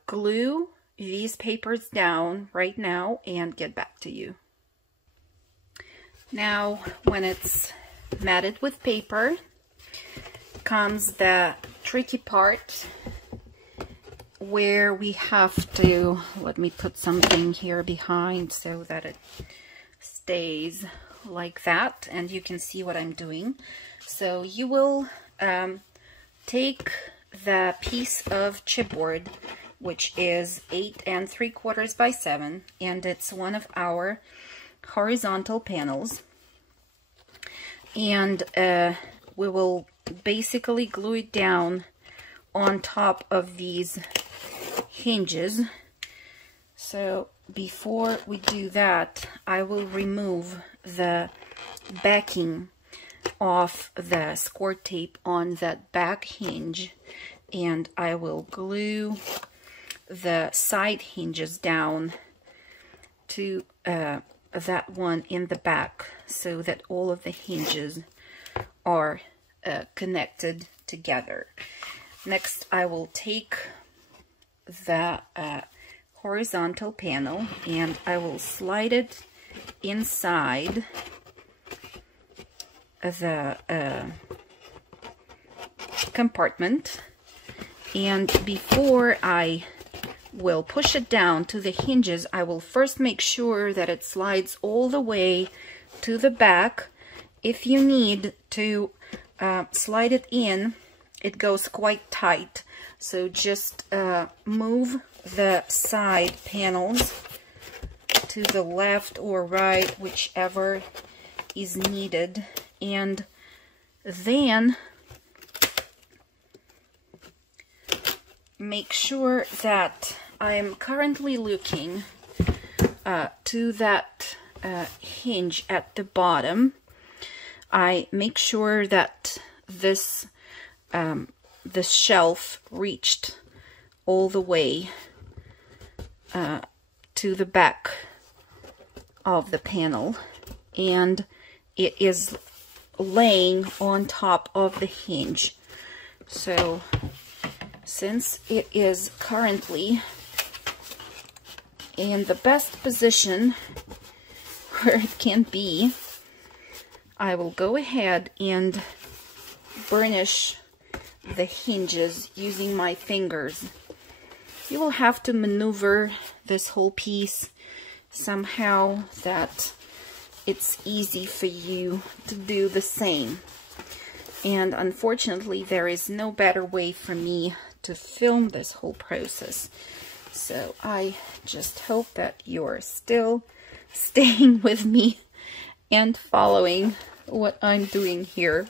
glue these papers down right now and get back to you. Now, when it's matted with paper, comes the tricky part where we have to, let me put something here behind so that it stays like that and you can see what I'm doing. So you will take the piece of chipboard, which is 8 3/4 by 7, and it's one of our horizontal panels, and we will basically glue it down on top of these hinges. So before we do that, I will remove the backing of the score tape on that back hinge, and I will glue the side hinges down to that one in the back so that all of the hinges are connected together. Next, I will take the horizontal panel and I will slide it inside the compartment, and before I will push it down to the hinges, I will first make sure that it slides all the way to the back. If you need to slide it in, it goes quite tight, so just move the side panels to the left or right, whichever is needed, and then make sure that I am currently looking to that hinge at the bottom. I make sure that this shelf reached all the way to the back of the panel, and it is laying on top of the hinge. So since it is currently in the best position where it can be, I will go ahead and burnish the hinges using my fingers. You will have to maneuver this whole piece somehow that it's easy for you to do the same. And unfortunately, there is no better way for me to film this whole process. So I just hope that you're still staying with me and following what I'm doing here.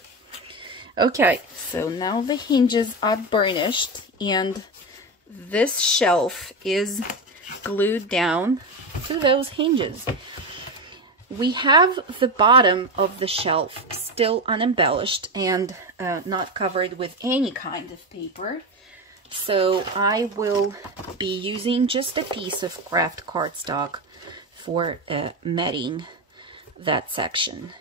Okay, so now the hinges are burnished and this shelf is glued down to those hinges. We have the bottom of the shelf still unembellished and not covered with any kind of paper. So I will be using just a piece of craft cardstock for matting that section.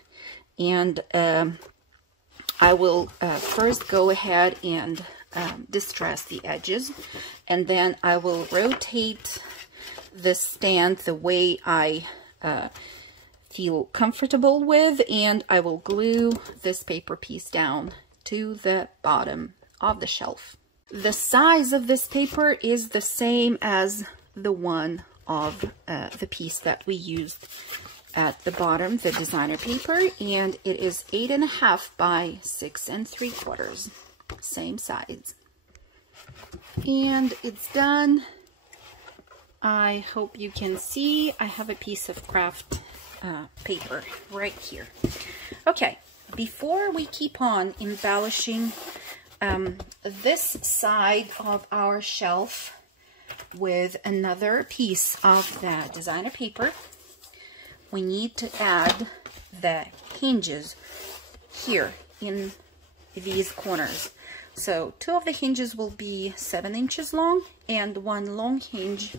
And I will first go ahead and distress the edges, and then I will rotate the stand the way I feel comfortable with, and I will glue this paper piece down to the bottom of the shelf. The size of this paper is the same as the one of the piece that we used at the bottom, the designer paper, and it is 8.5 by 6 3/4, same size. And it's done. I hope you can see I have a piece of craft paper right here. Okay, before we keep on embellishing this side of our shelf with another piece of the designer paper, we need to add the hinges here in these corners. So 2 of the hinges will be 7 inches long, and 1 long hinge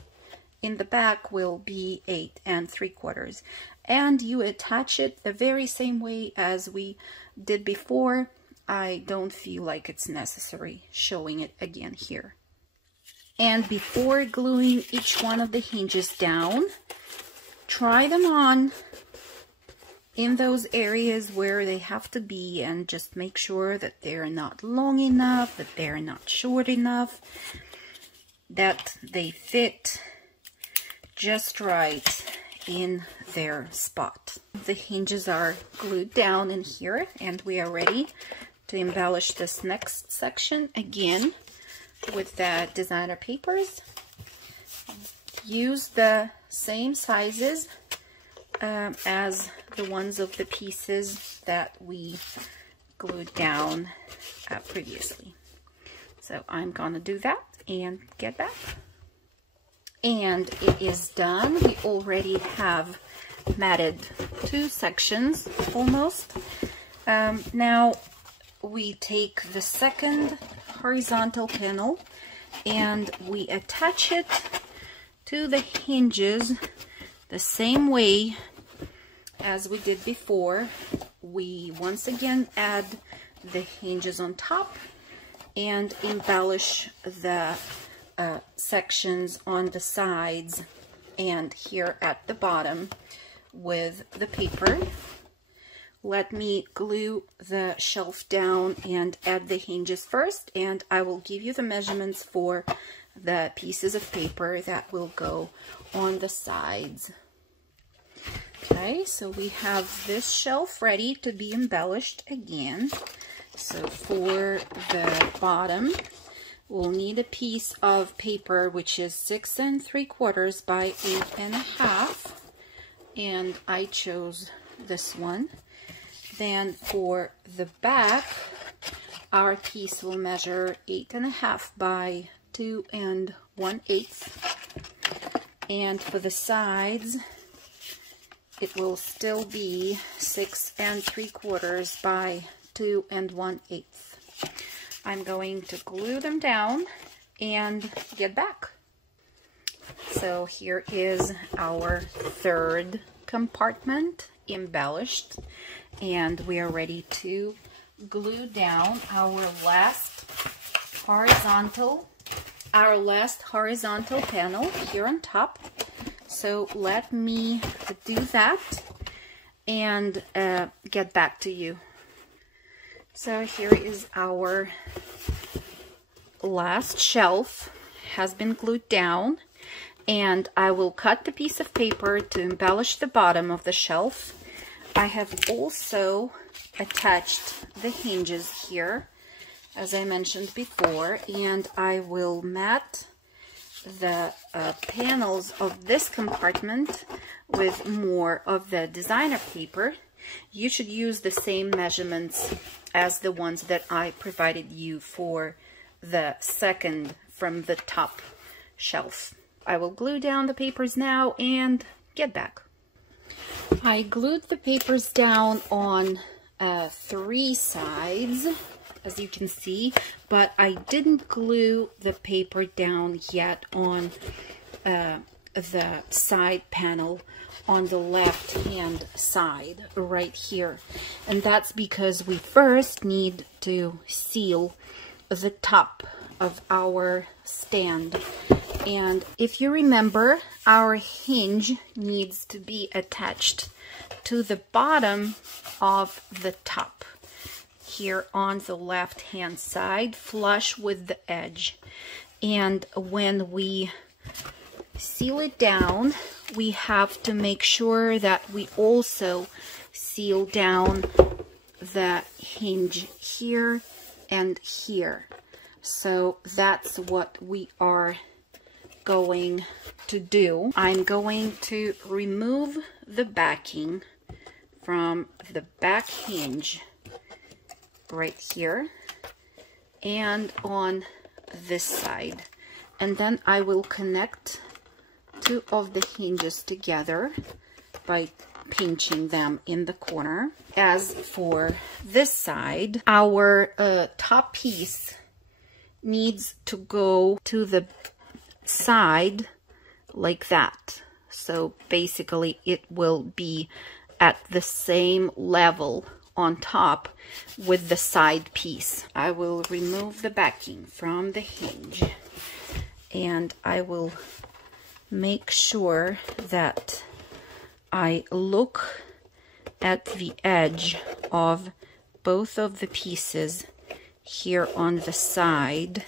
in the back will be 8 3/4. And you attach it the very same way as we did before. I don't feel like it's necessary showing it again here. And before gluing each one of the hinges down, try them on in those areas where they have to be, and just make sure that they're not long enough, that they're not short enough, that they fit just right in their spot. The hinges are glued down in here, and we are ready to embellish this next section again with the designer papers. Use the same sizes as the ones of the pieces that we glued down previously. So I'm gonna do that and get back. And it is done. We already have matted 2 sections almost. Now we take the second horizontal panel and we attach it to the hinges the same way as we did before. We once again add the hinges on top and embellish the sections on the sides and here at the bottom with the paper. Let me glue the shelf down and add the hinges first, and I will give you the measurements for the pieces of paper that will go on the sides. Okay, so we have this shelf ready to be embellished again. So for the bottom, we'll need a piece of paper which is 6 3/4 by 8.5, and I chose this one. Then for the back, our piece will measure 8.5 by 2 1/8, and for the sides, it will still be 6 3/4 by 2 1/8. I'm going to glue them down and get back. So here is our third compartment embellished, and we are ready to glue down our last horizontal panel here on top. So let me do that and get back to you. So here is our last shelf, has been glued down, and I will cut the piece of paper to embellish the bottom of the shelf. I have also attached the hinges here, as I mentioned before, and I will mat the panels of this compartment with more of the designer paper. You should use the same measurements as the ones that I provided you for the second from the top shelf. I will glue down the papers now and get back. I glued the papers down on 3 sides, as you can see, but I didn't glue the paper down yet on the side panel on the left hand side right here, and that's because we first need to seal the top of our stand. And if you remember, our hinge needs to be attached to the bottom of the top here on the left hand side, flush with the edge. And when we seal it down, we have to make sure that we also seal down the hinge here and here. So that's what we are going to do. I'm going to remove the backing from the back hinge right here and on this side, and then I will connect 2 of the hinges together by pinching them in the corner. As for this side, our top piece needs to go to the side like that. So basically it will be at the same level on top with the side piece. I will remove the backing from the hinge, and I will make sure that I look at the edge of both of the pieces here on the side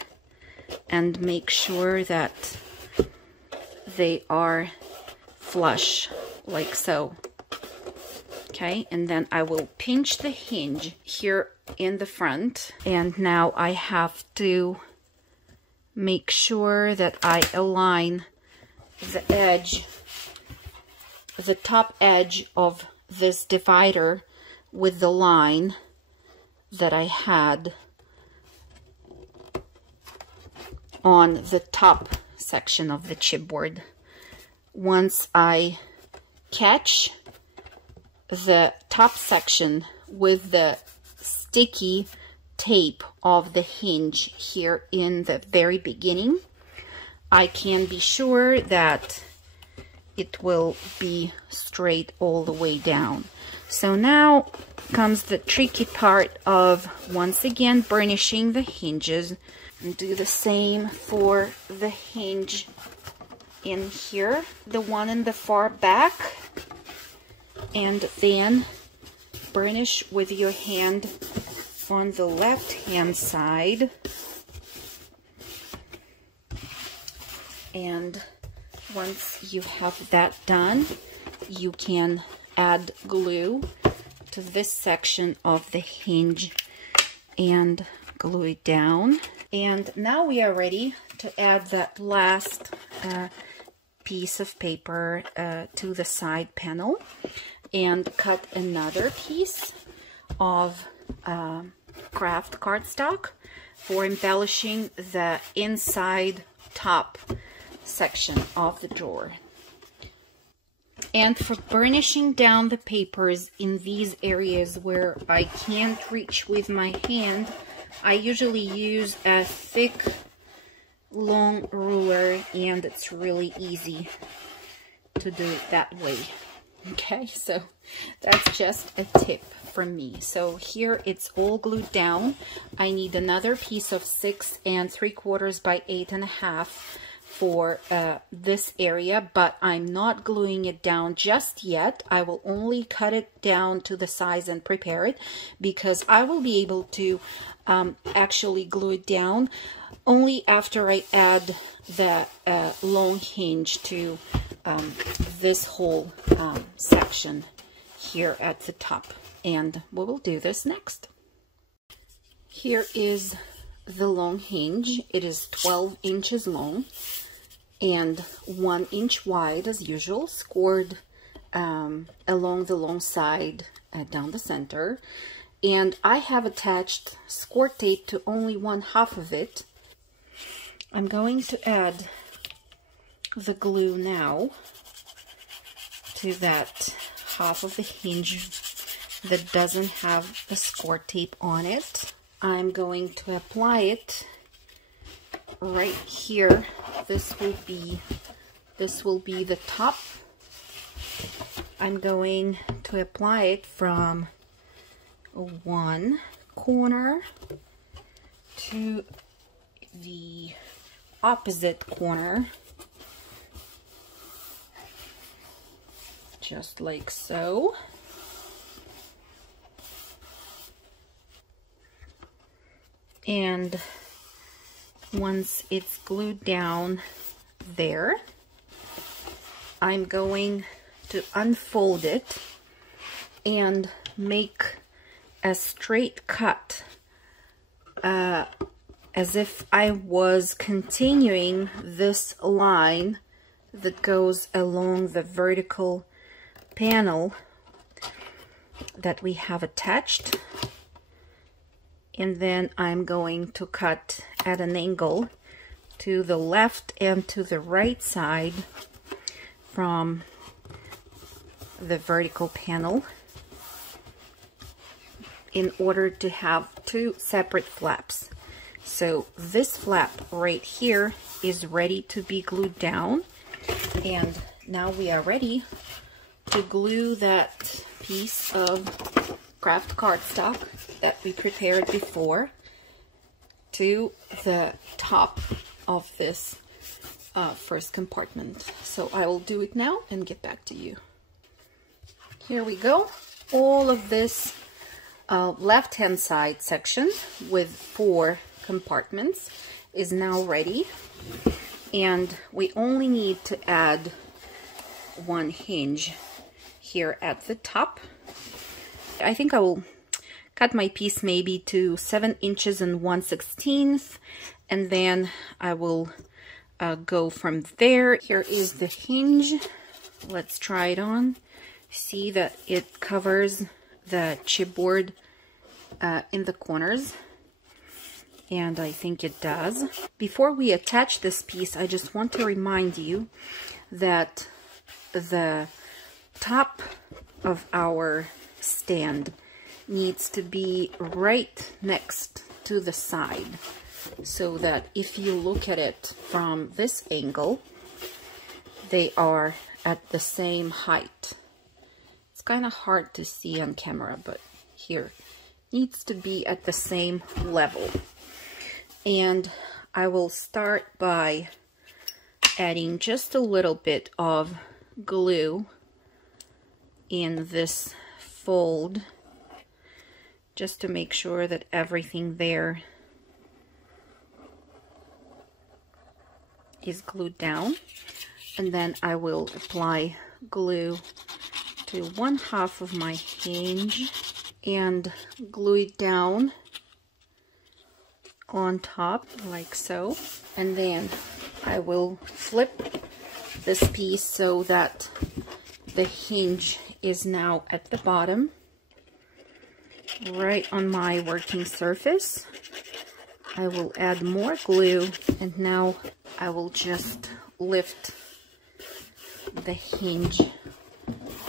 and make sure that they are flush like so. Okay, and then I will pinch the hinge here in the front, and now I have to make sure that I align the edge, the top edge of this divider with the line that I had on the top section of the chipboard. Once I catch the top section with the sticky tape of the hinge here in the very beginning, I can be sure that it will be straight all the way down. So now comes the tricky part of once again burnishing the hinges, and do the same for the hinge in here, the one in the far back, and then burnish with your hand on the left hand side. And once you have that done, you can add glue to this section of the hinge and glue it down. And now we are ready to add that last piece of paper to the side panel, and cut another piece of craft cardstock for embellishing the inside top section of the drawer. And for burnishing down the papers in these areas where I can't reach with my hand, I usually use a thick, long ruler, and it's really easy to do it that way. Okay, so that's just a tip from me. So here it's all glued down. I need another piece of 6 3/4 by 8.5 for this area, but I'm not gluing it down just yet. I will only cut it down to the size and prepare it, because I will be able to actually glue it down only after I add the long hinge to this whole section here at the top. And we will do this next. Here is the long hinge. It is 12 inches long and 1 inch wide as usual, scored along the long side down the center. And I have attached score tape to only 1/2 of it. I'm going to add the glue now to that half of the hinge that doesn't have the score tape on it. I'm going to apply it right here. This will be the top. I'm going to apply it from one corner to the opposite corner, just like so. And once it's glued down there, I'm going to unfold it and make a straight cut, as if I was continuing this line that goes along the vertical panel that we have attached. And then I'm going to cut at an angle to the left and to the right side from the vertical panel in order to have 2 separate flaps. So this flap right here is ready to be glued down, and now we are ready to glue that piece of craft cardstock that we prepared before to the top of this first compartment. So I will do it now and get back to you. Here we go. All of this left-hand side section with 4 compartments is now ready, and we only need to add 1 hinge here at the top. I think I will cut my piece maybe to 7 inches and 1/16, and then I will go from there. Here is the hinge. Let's try it on. See that it covers the chipboard in the corners, and I think it does. Before we attach this piece, I just want to remind you that the top of our stand needs to be right next to the side, so that if you look at it from this angle, they are at the same height. It's kind of hard to see on camera, but here needs to be at the same level. And I will start by adding just a little bit of glue in this fold, just to make sure that everything there is glued down. And then I will apply glue to 1/2 of my hinge and glue it down on top like so. And then I will flip this piece so that the hinge is now at the bottom, right on my working surface. I will add more glue, and now I will just lift the hinge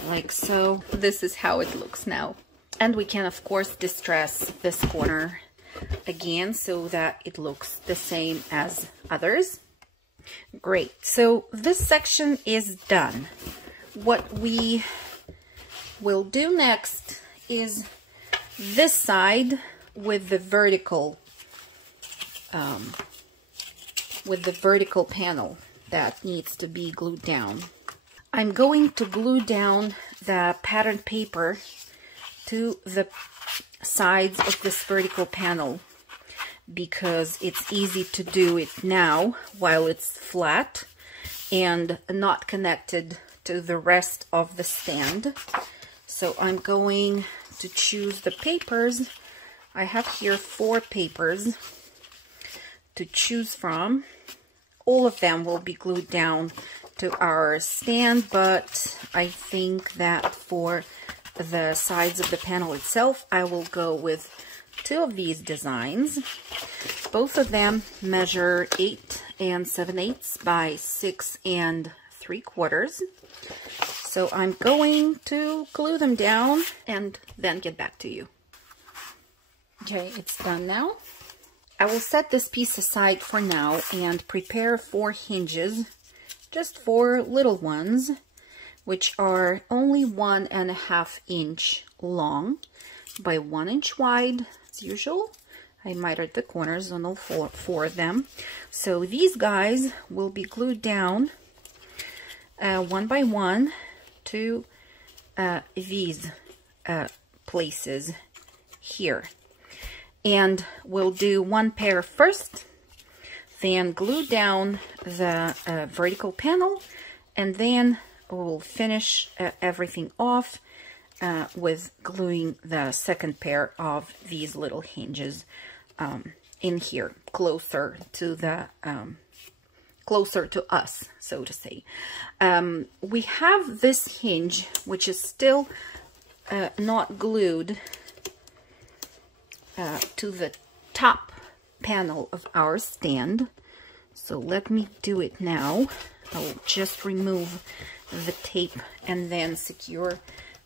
like so. This is how it looks now. And we can, of course, distress this corner again so that it looks the same as others. Great. So this section is done. What we will do next is this side with the vertical panel that needs to be glued down. I'm going to glue down the pattern paper to the sides of this vertical panel because it's easy to do it now while it's flat and not connected to the rest of the stand. So I'm going to choose the papers. I have here 4 papers to choose from. All of them will be glued down to our stand, but I think that for the sides of the panel itself, I will go with 2 of these designs. Both of them measure 8 7/8 by 6 3/4. So I'm going to glue them down and then get back to you. Okay, it's done now. I will set this piece aside for now and prepare 4 hinges, just 4 little ones, which are only 1.5 inch long by 1 inch wide as usual. I mitered the corners on all 4 of them. So these guys will be glued down one by one to these places here. And we'll do 1 pair first, then glue down the vertical panel, and then we'll finish everything off with gluing the second pair of these little hinges in here, closer to us, so to say. We have this hinge, which is still not glued to the top panel of our stand. So let me do it now. I'll just remove the tape and then secure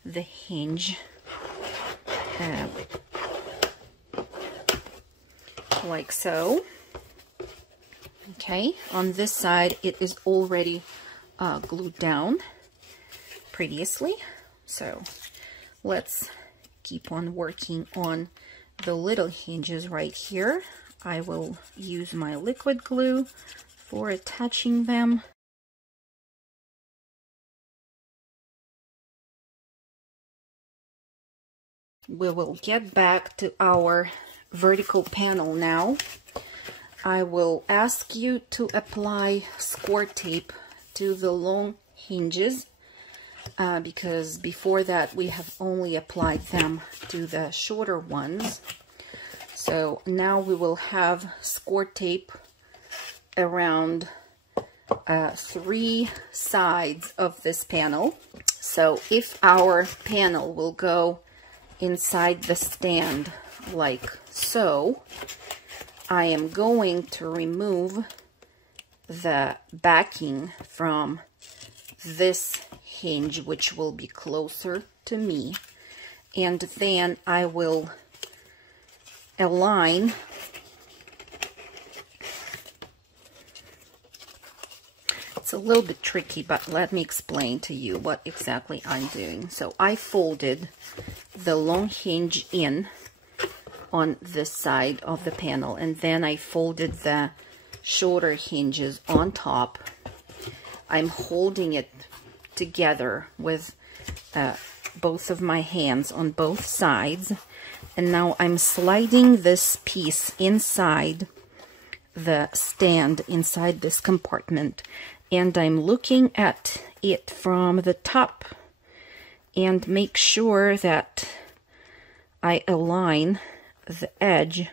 the hinge like so. Okay, on this side it is already glued down previously, so let's keep on working on the little hinges right here. I will use my liquid glue for attaching them. We will get back to our vertical panel now. I will ask you to apply score tape to the long hinges because before that we have only applied them to the shorter ones. So now we will have score tape around 3 sides of this panel. So if our panel will go inside the stand like so, I am going to remove the backing from this hinge, which will be closer to me, and then I will align it's a little bit tricky, but let me explain to you what exactly I'm doing. So I folded the long hinge in on this side of the panel, and then I folded the shorter hinges on top. I'm holding it together with both of my hands on both sides, and now I'm sliding this piece inside the stand, inside this compartment, and I'm looking at it from the top and make sure that I align the edge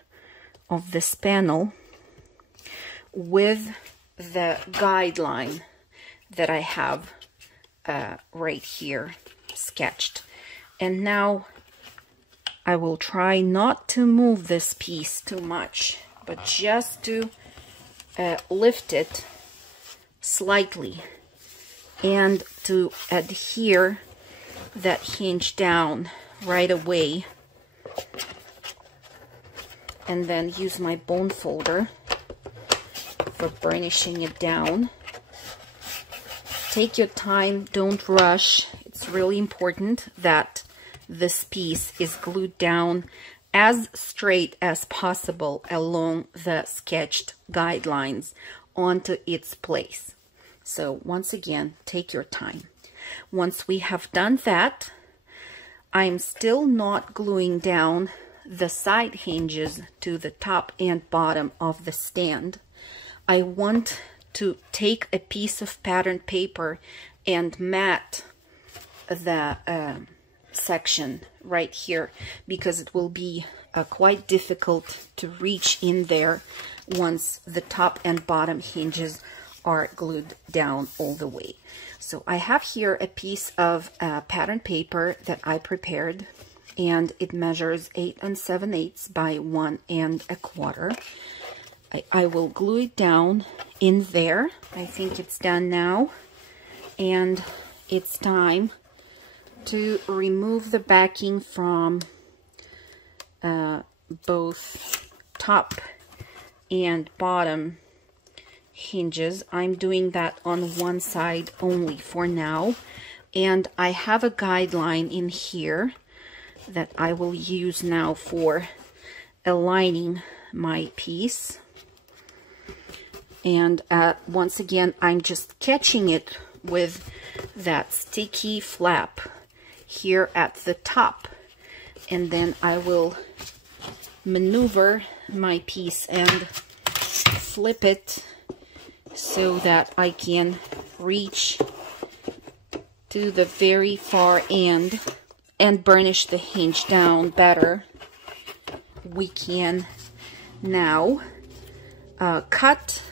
of this panel with the guideline that I have right here sketched. And now I will try not to move this piece too much, but just to lift it slightly and to adhere that hinge down right away, and then use my bone folder for burnishing it down. Take your time, don't rush. It's really important that this piece is glued down as straight as possible along the sketched guidelines onto its place. So once again, take your time. Once we have done that, I'm still not gluing down the side hinges to the top and bottom of the stand. I want to take a piece of pattern paper and mat the section right here, because it will be quite difficult to reach in there once the top and bottom hinges are glued down all the way. So I have here a piece of pattern paper that I prepared, and it measures 8 7/8 by 1 1/4. I will glue it down in there. I think it's done now, and it's time to remove the backing from both top and bottom hinges. I'm doing that on one side only for now, and I have a guideline in here that I will use now for aligning my piece. And once again, I'm just catching it with that sticky flap here at the top, and then I will maneuver my piece and flip it so that I can reach to the very far end and burnish the hinge down better. We can now cut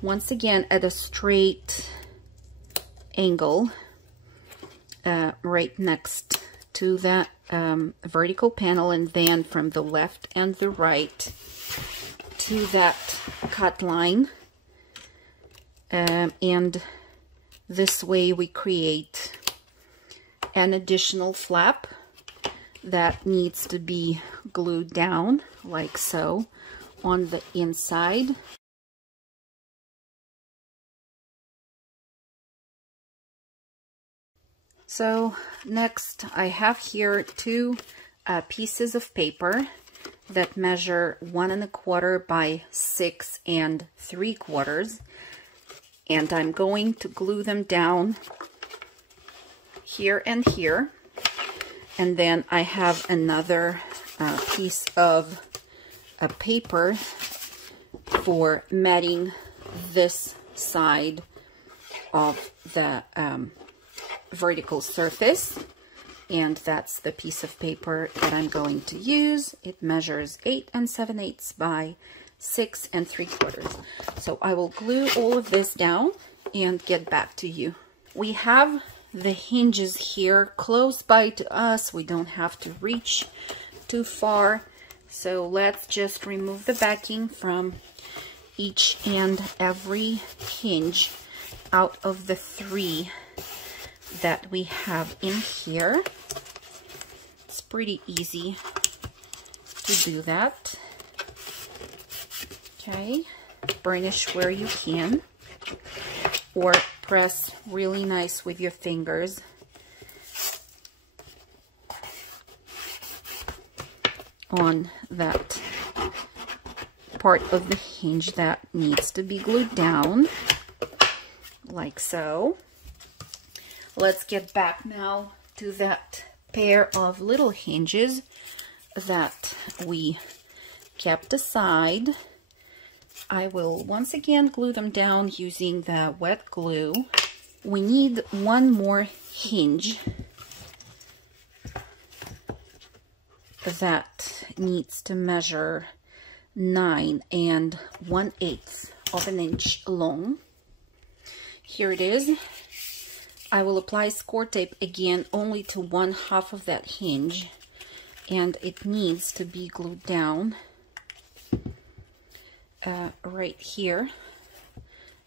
once again at a straight angle right next to that vertical panel, and then from the left and the right to that cut line, and this way we create an additional flap that needs to be glued down like so on the inside. So next I have here two pieces of paper that measure 1 1/4 by 6 3/4, and I'm going to glue them down here and here. And then I have another piece of paper for matting this side of the vertical surface, and that's the piece of paper that I'm going to use. It measures 8 7/8 by 6 3/4. So I will glue all of this down and get back to you. We have the hinges here close by to us. We don't have to reach too far. So let's just remove the backing from each and every hinge out of the 3 that we have in here. It's pretty easy to do that. Okay, burnish where you can, or press really nice with your fingers. On that part of the hinge that needs to be glued down, like so. Let's get back now to that pair of little hinges that we kept aside. I will once again glue them down using the wet glue. We need one more hinge that needs to measure 9 1/8 of an inch long. Here it is. I will apply score tape again only to 1/2 of that hinge, and it needs to be glued down right here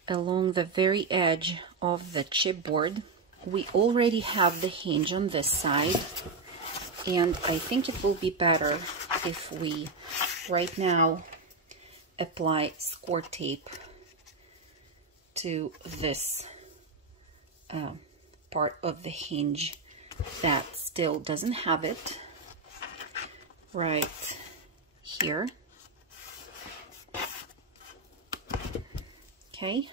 along the very edge of the chipboard. we already have the hinge on this side, and I think it will be better if we right now apply score tape to this part of the hinge that still doesn't have it, right here. Okay,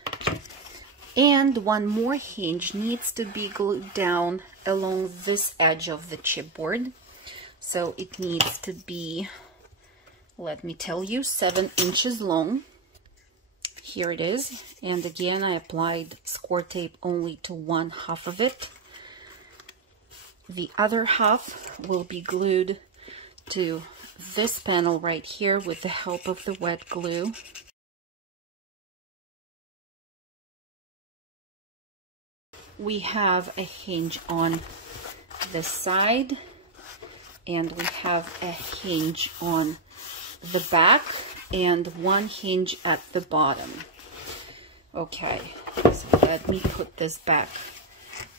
and one more hinge needs to be glued down along this edge of the chipboard. So it needs to be, let me tell you, 7 inches long. Here it is. And again, I applied score tape only to one half of it. The other half will be glued to this panel right here with the help of the wet glue. We have a hinge on this side, and we have a hinge on the back, and one hinge at the bottom. Okay, so let me put this back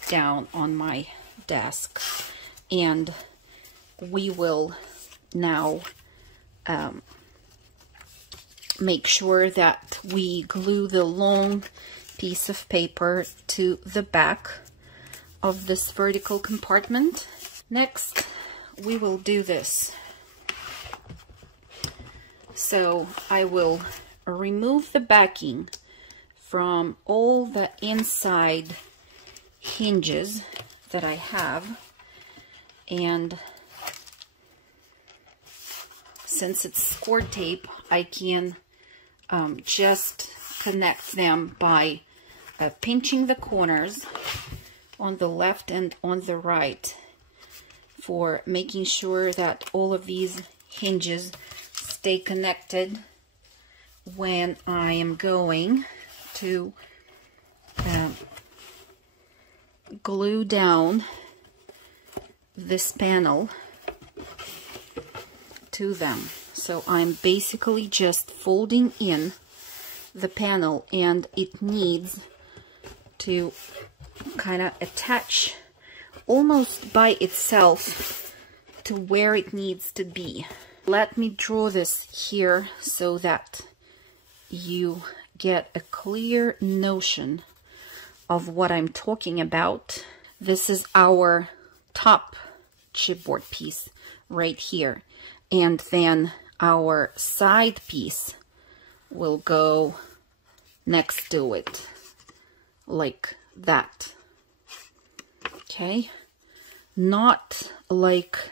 down on my desk, and we will now make sure that we glue the long piece of paper to the back of this vertical compartment. Next, we will do this. So I will remove the backing from all the inside hinges that I have, and since it's score tape, I can just connect them by pinching the corners on the left and on the right for making sure that all of these hinges stay connected when I am going to glue down this panel to them. So I'm basically just folding in the panel, and it needs to kind of attach almost by itself to where it needs to be. Let me draw this here so that you get a clear notion of what I'm talking about. This is our top chipboard piece right here, and then our side piece will go next to it like that. Okay, not like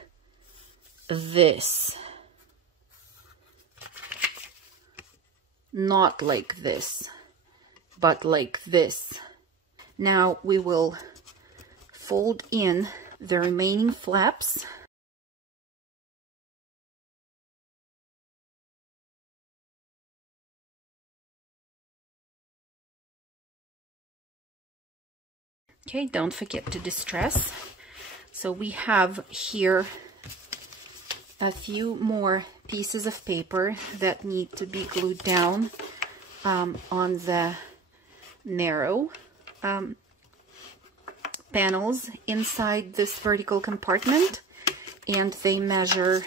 this, not like this, but like this. Now we will fold in the remaining flaps. Okay, don't forget to distress. So we have here a few more pieces of paper that need to be glued down on the narrow panels inside this vertical compartment, and they measure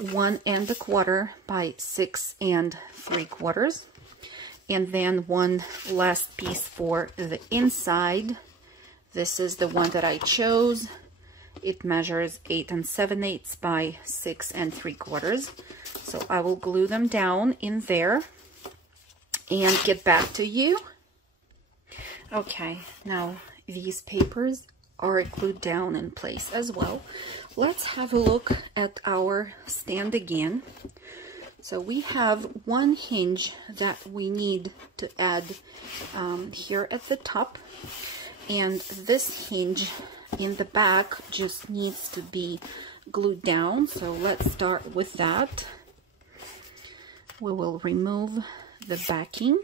1 1/4 by 6 3/4. And then one last piece for the inside. This is the one that I chose. It measures 8 7/8 by 6 3/4. So I will glue them down in there and get back to you. Okay, now these papers are glued down in place as well. Let's have a look at our stand again. So we have one hinge that we need to add here at the top, and this hinge in the back just needs to be glued down. So let's start with that. We will remove the backing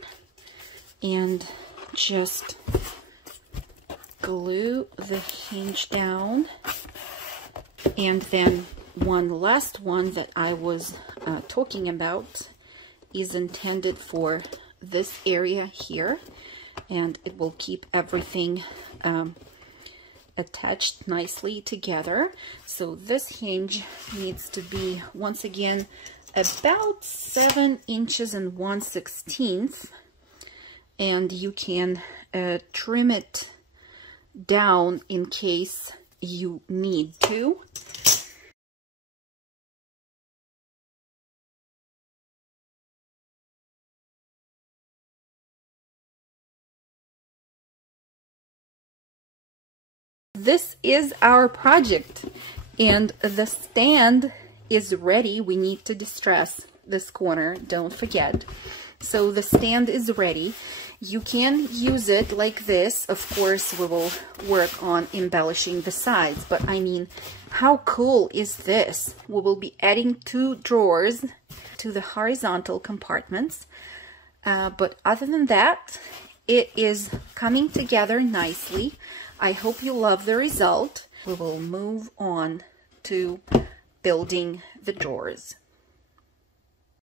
and just glue the hinge down, and then one last one that I was talking about is intended for this area here, and it will keep everything attached nicely together. So this hinge needs to be, once again, about 7 inches and 1/16, and you can trim it down in case you need to. This is our project, and the stand is ready. We need to distress this corner, don't forget. So the stand is ready. You can use it like this. Of course, we will work on embellishing the sides, but I mean, how cool is this? We will be adding 2 drawers to the horizontal compartments, but other than that, it is coming together nicely. I hope you love the result. We will move on to building the drawers.